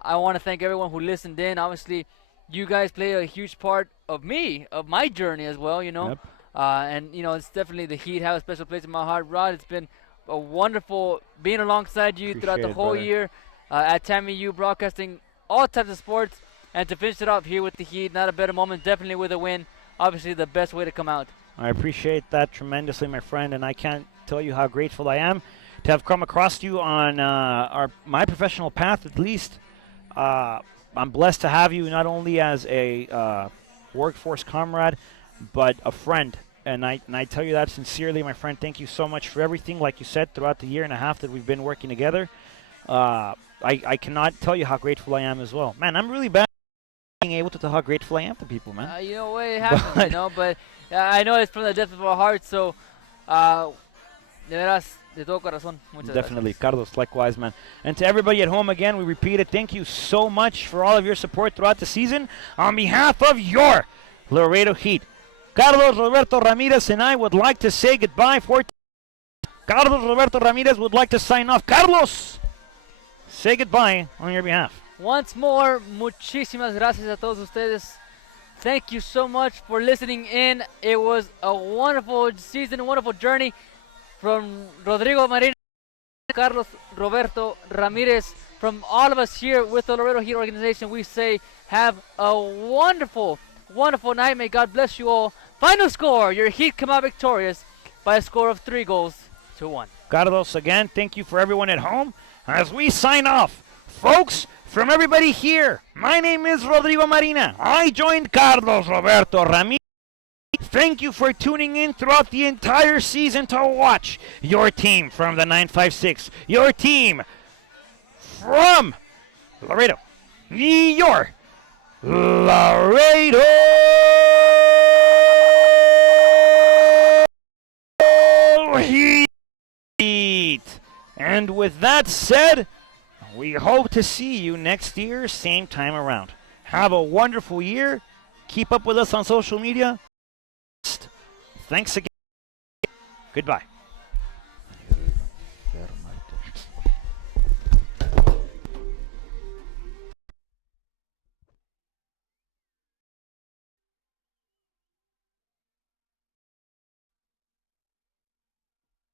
I want to thank everyone who listened in. Obviously, you guys play a huge part of my journey as well. Yep. And it's definitely the Heat have a special place in my heart. Rod, it's been a wonderful being alongside you throughout the Appreciate it, whole brother. year at Tammy U, broadcasting all types of sports, and to finish it off here with the Heat. Not a better moment, definitely with a win. Obviously, the best way to come out. I appreciate that tremendously, my friend, and I can't tell you how grateful I am to have come across you on my professional path, at least. I'm blessed to have you not only as a workforce comrade, but a friend. And I tell you that sincerely, my friend. Thank you so much for everything, like you said, throughout the year and a half that we've been working together. I cannot tell you how grateful I am as well. Man, I'm really bad at being able to tell how grateful I am to people, man. What it happens, but I know it's from the depth of our heart, so de veras, de todo corazón, muchas Definitely. gracias. Carlos, likewise, man. And to everybody at home, again, we repeat it. Thank you so much for all of your support throughout the season. On behalf of your Laredo Heat, Carlos Roberto Ramirez and I would like to say goodbye for Carlos Roberto Ramirez would like to sign off. Carlos, say goodbye on your behalf. Once more, muchísimas gracias a todos ustedes. Thank you so much for listening in. It was a wonderful season, a wonderful journey from Rodrigo Marina, Carlos Roberto Ramirez, from all of us here with the Laredo Heat organization. We say have a wonderful, wonderful night. May God bless you all. Final score, your Heat come out victorious by a score of 3-1. Carlos, again, thank you for everyone at home. As we sign off, folks, from everybody here, my name is Rodrigo Marina. I joined Carlos Roberto Ramirez. Thank you for tuning in throughout the entire season to watch your team from the 956, your team from Laredo, your Laredo Heat. And with that said, we hope to see you next year, same time around. Have a wonderful year. Keep up with us on social media. Thanks again. Goodbye.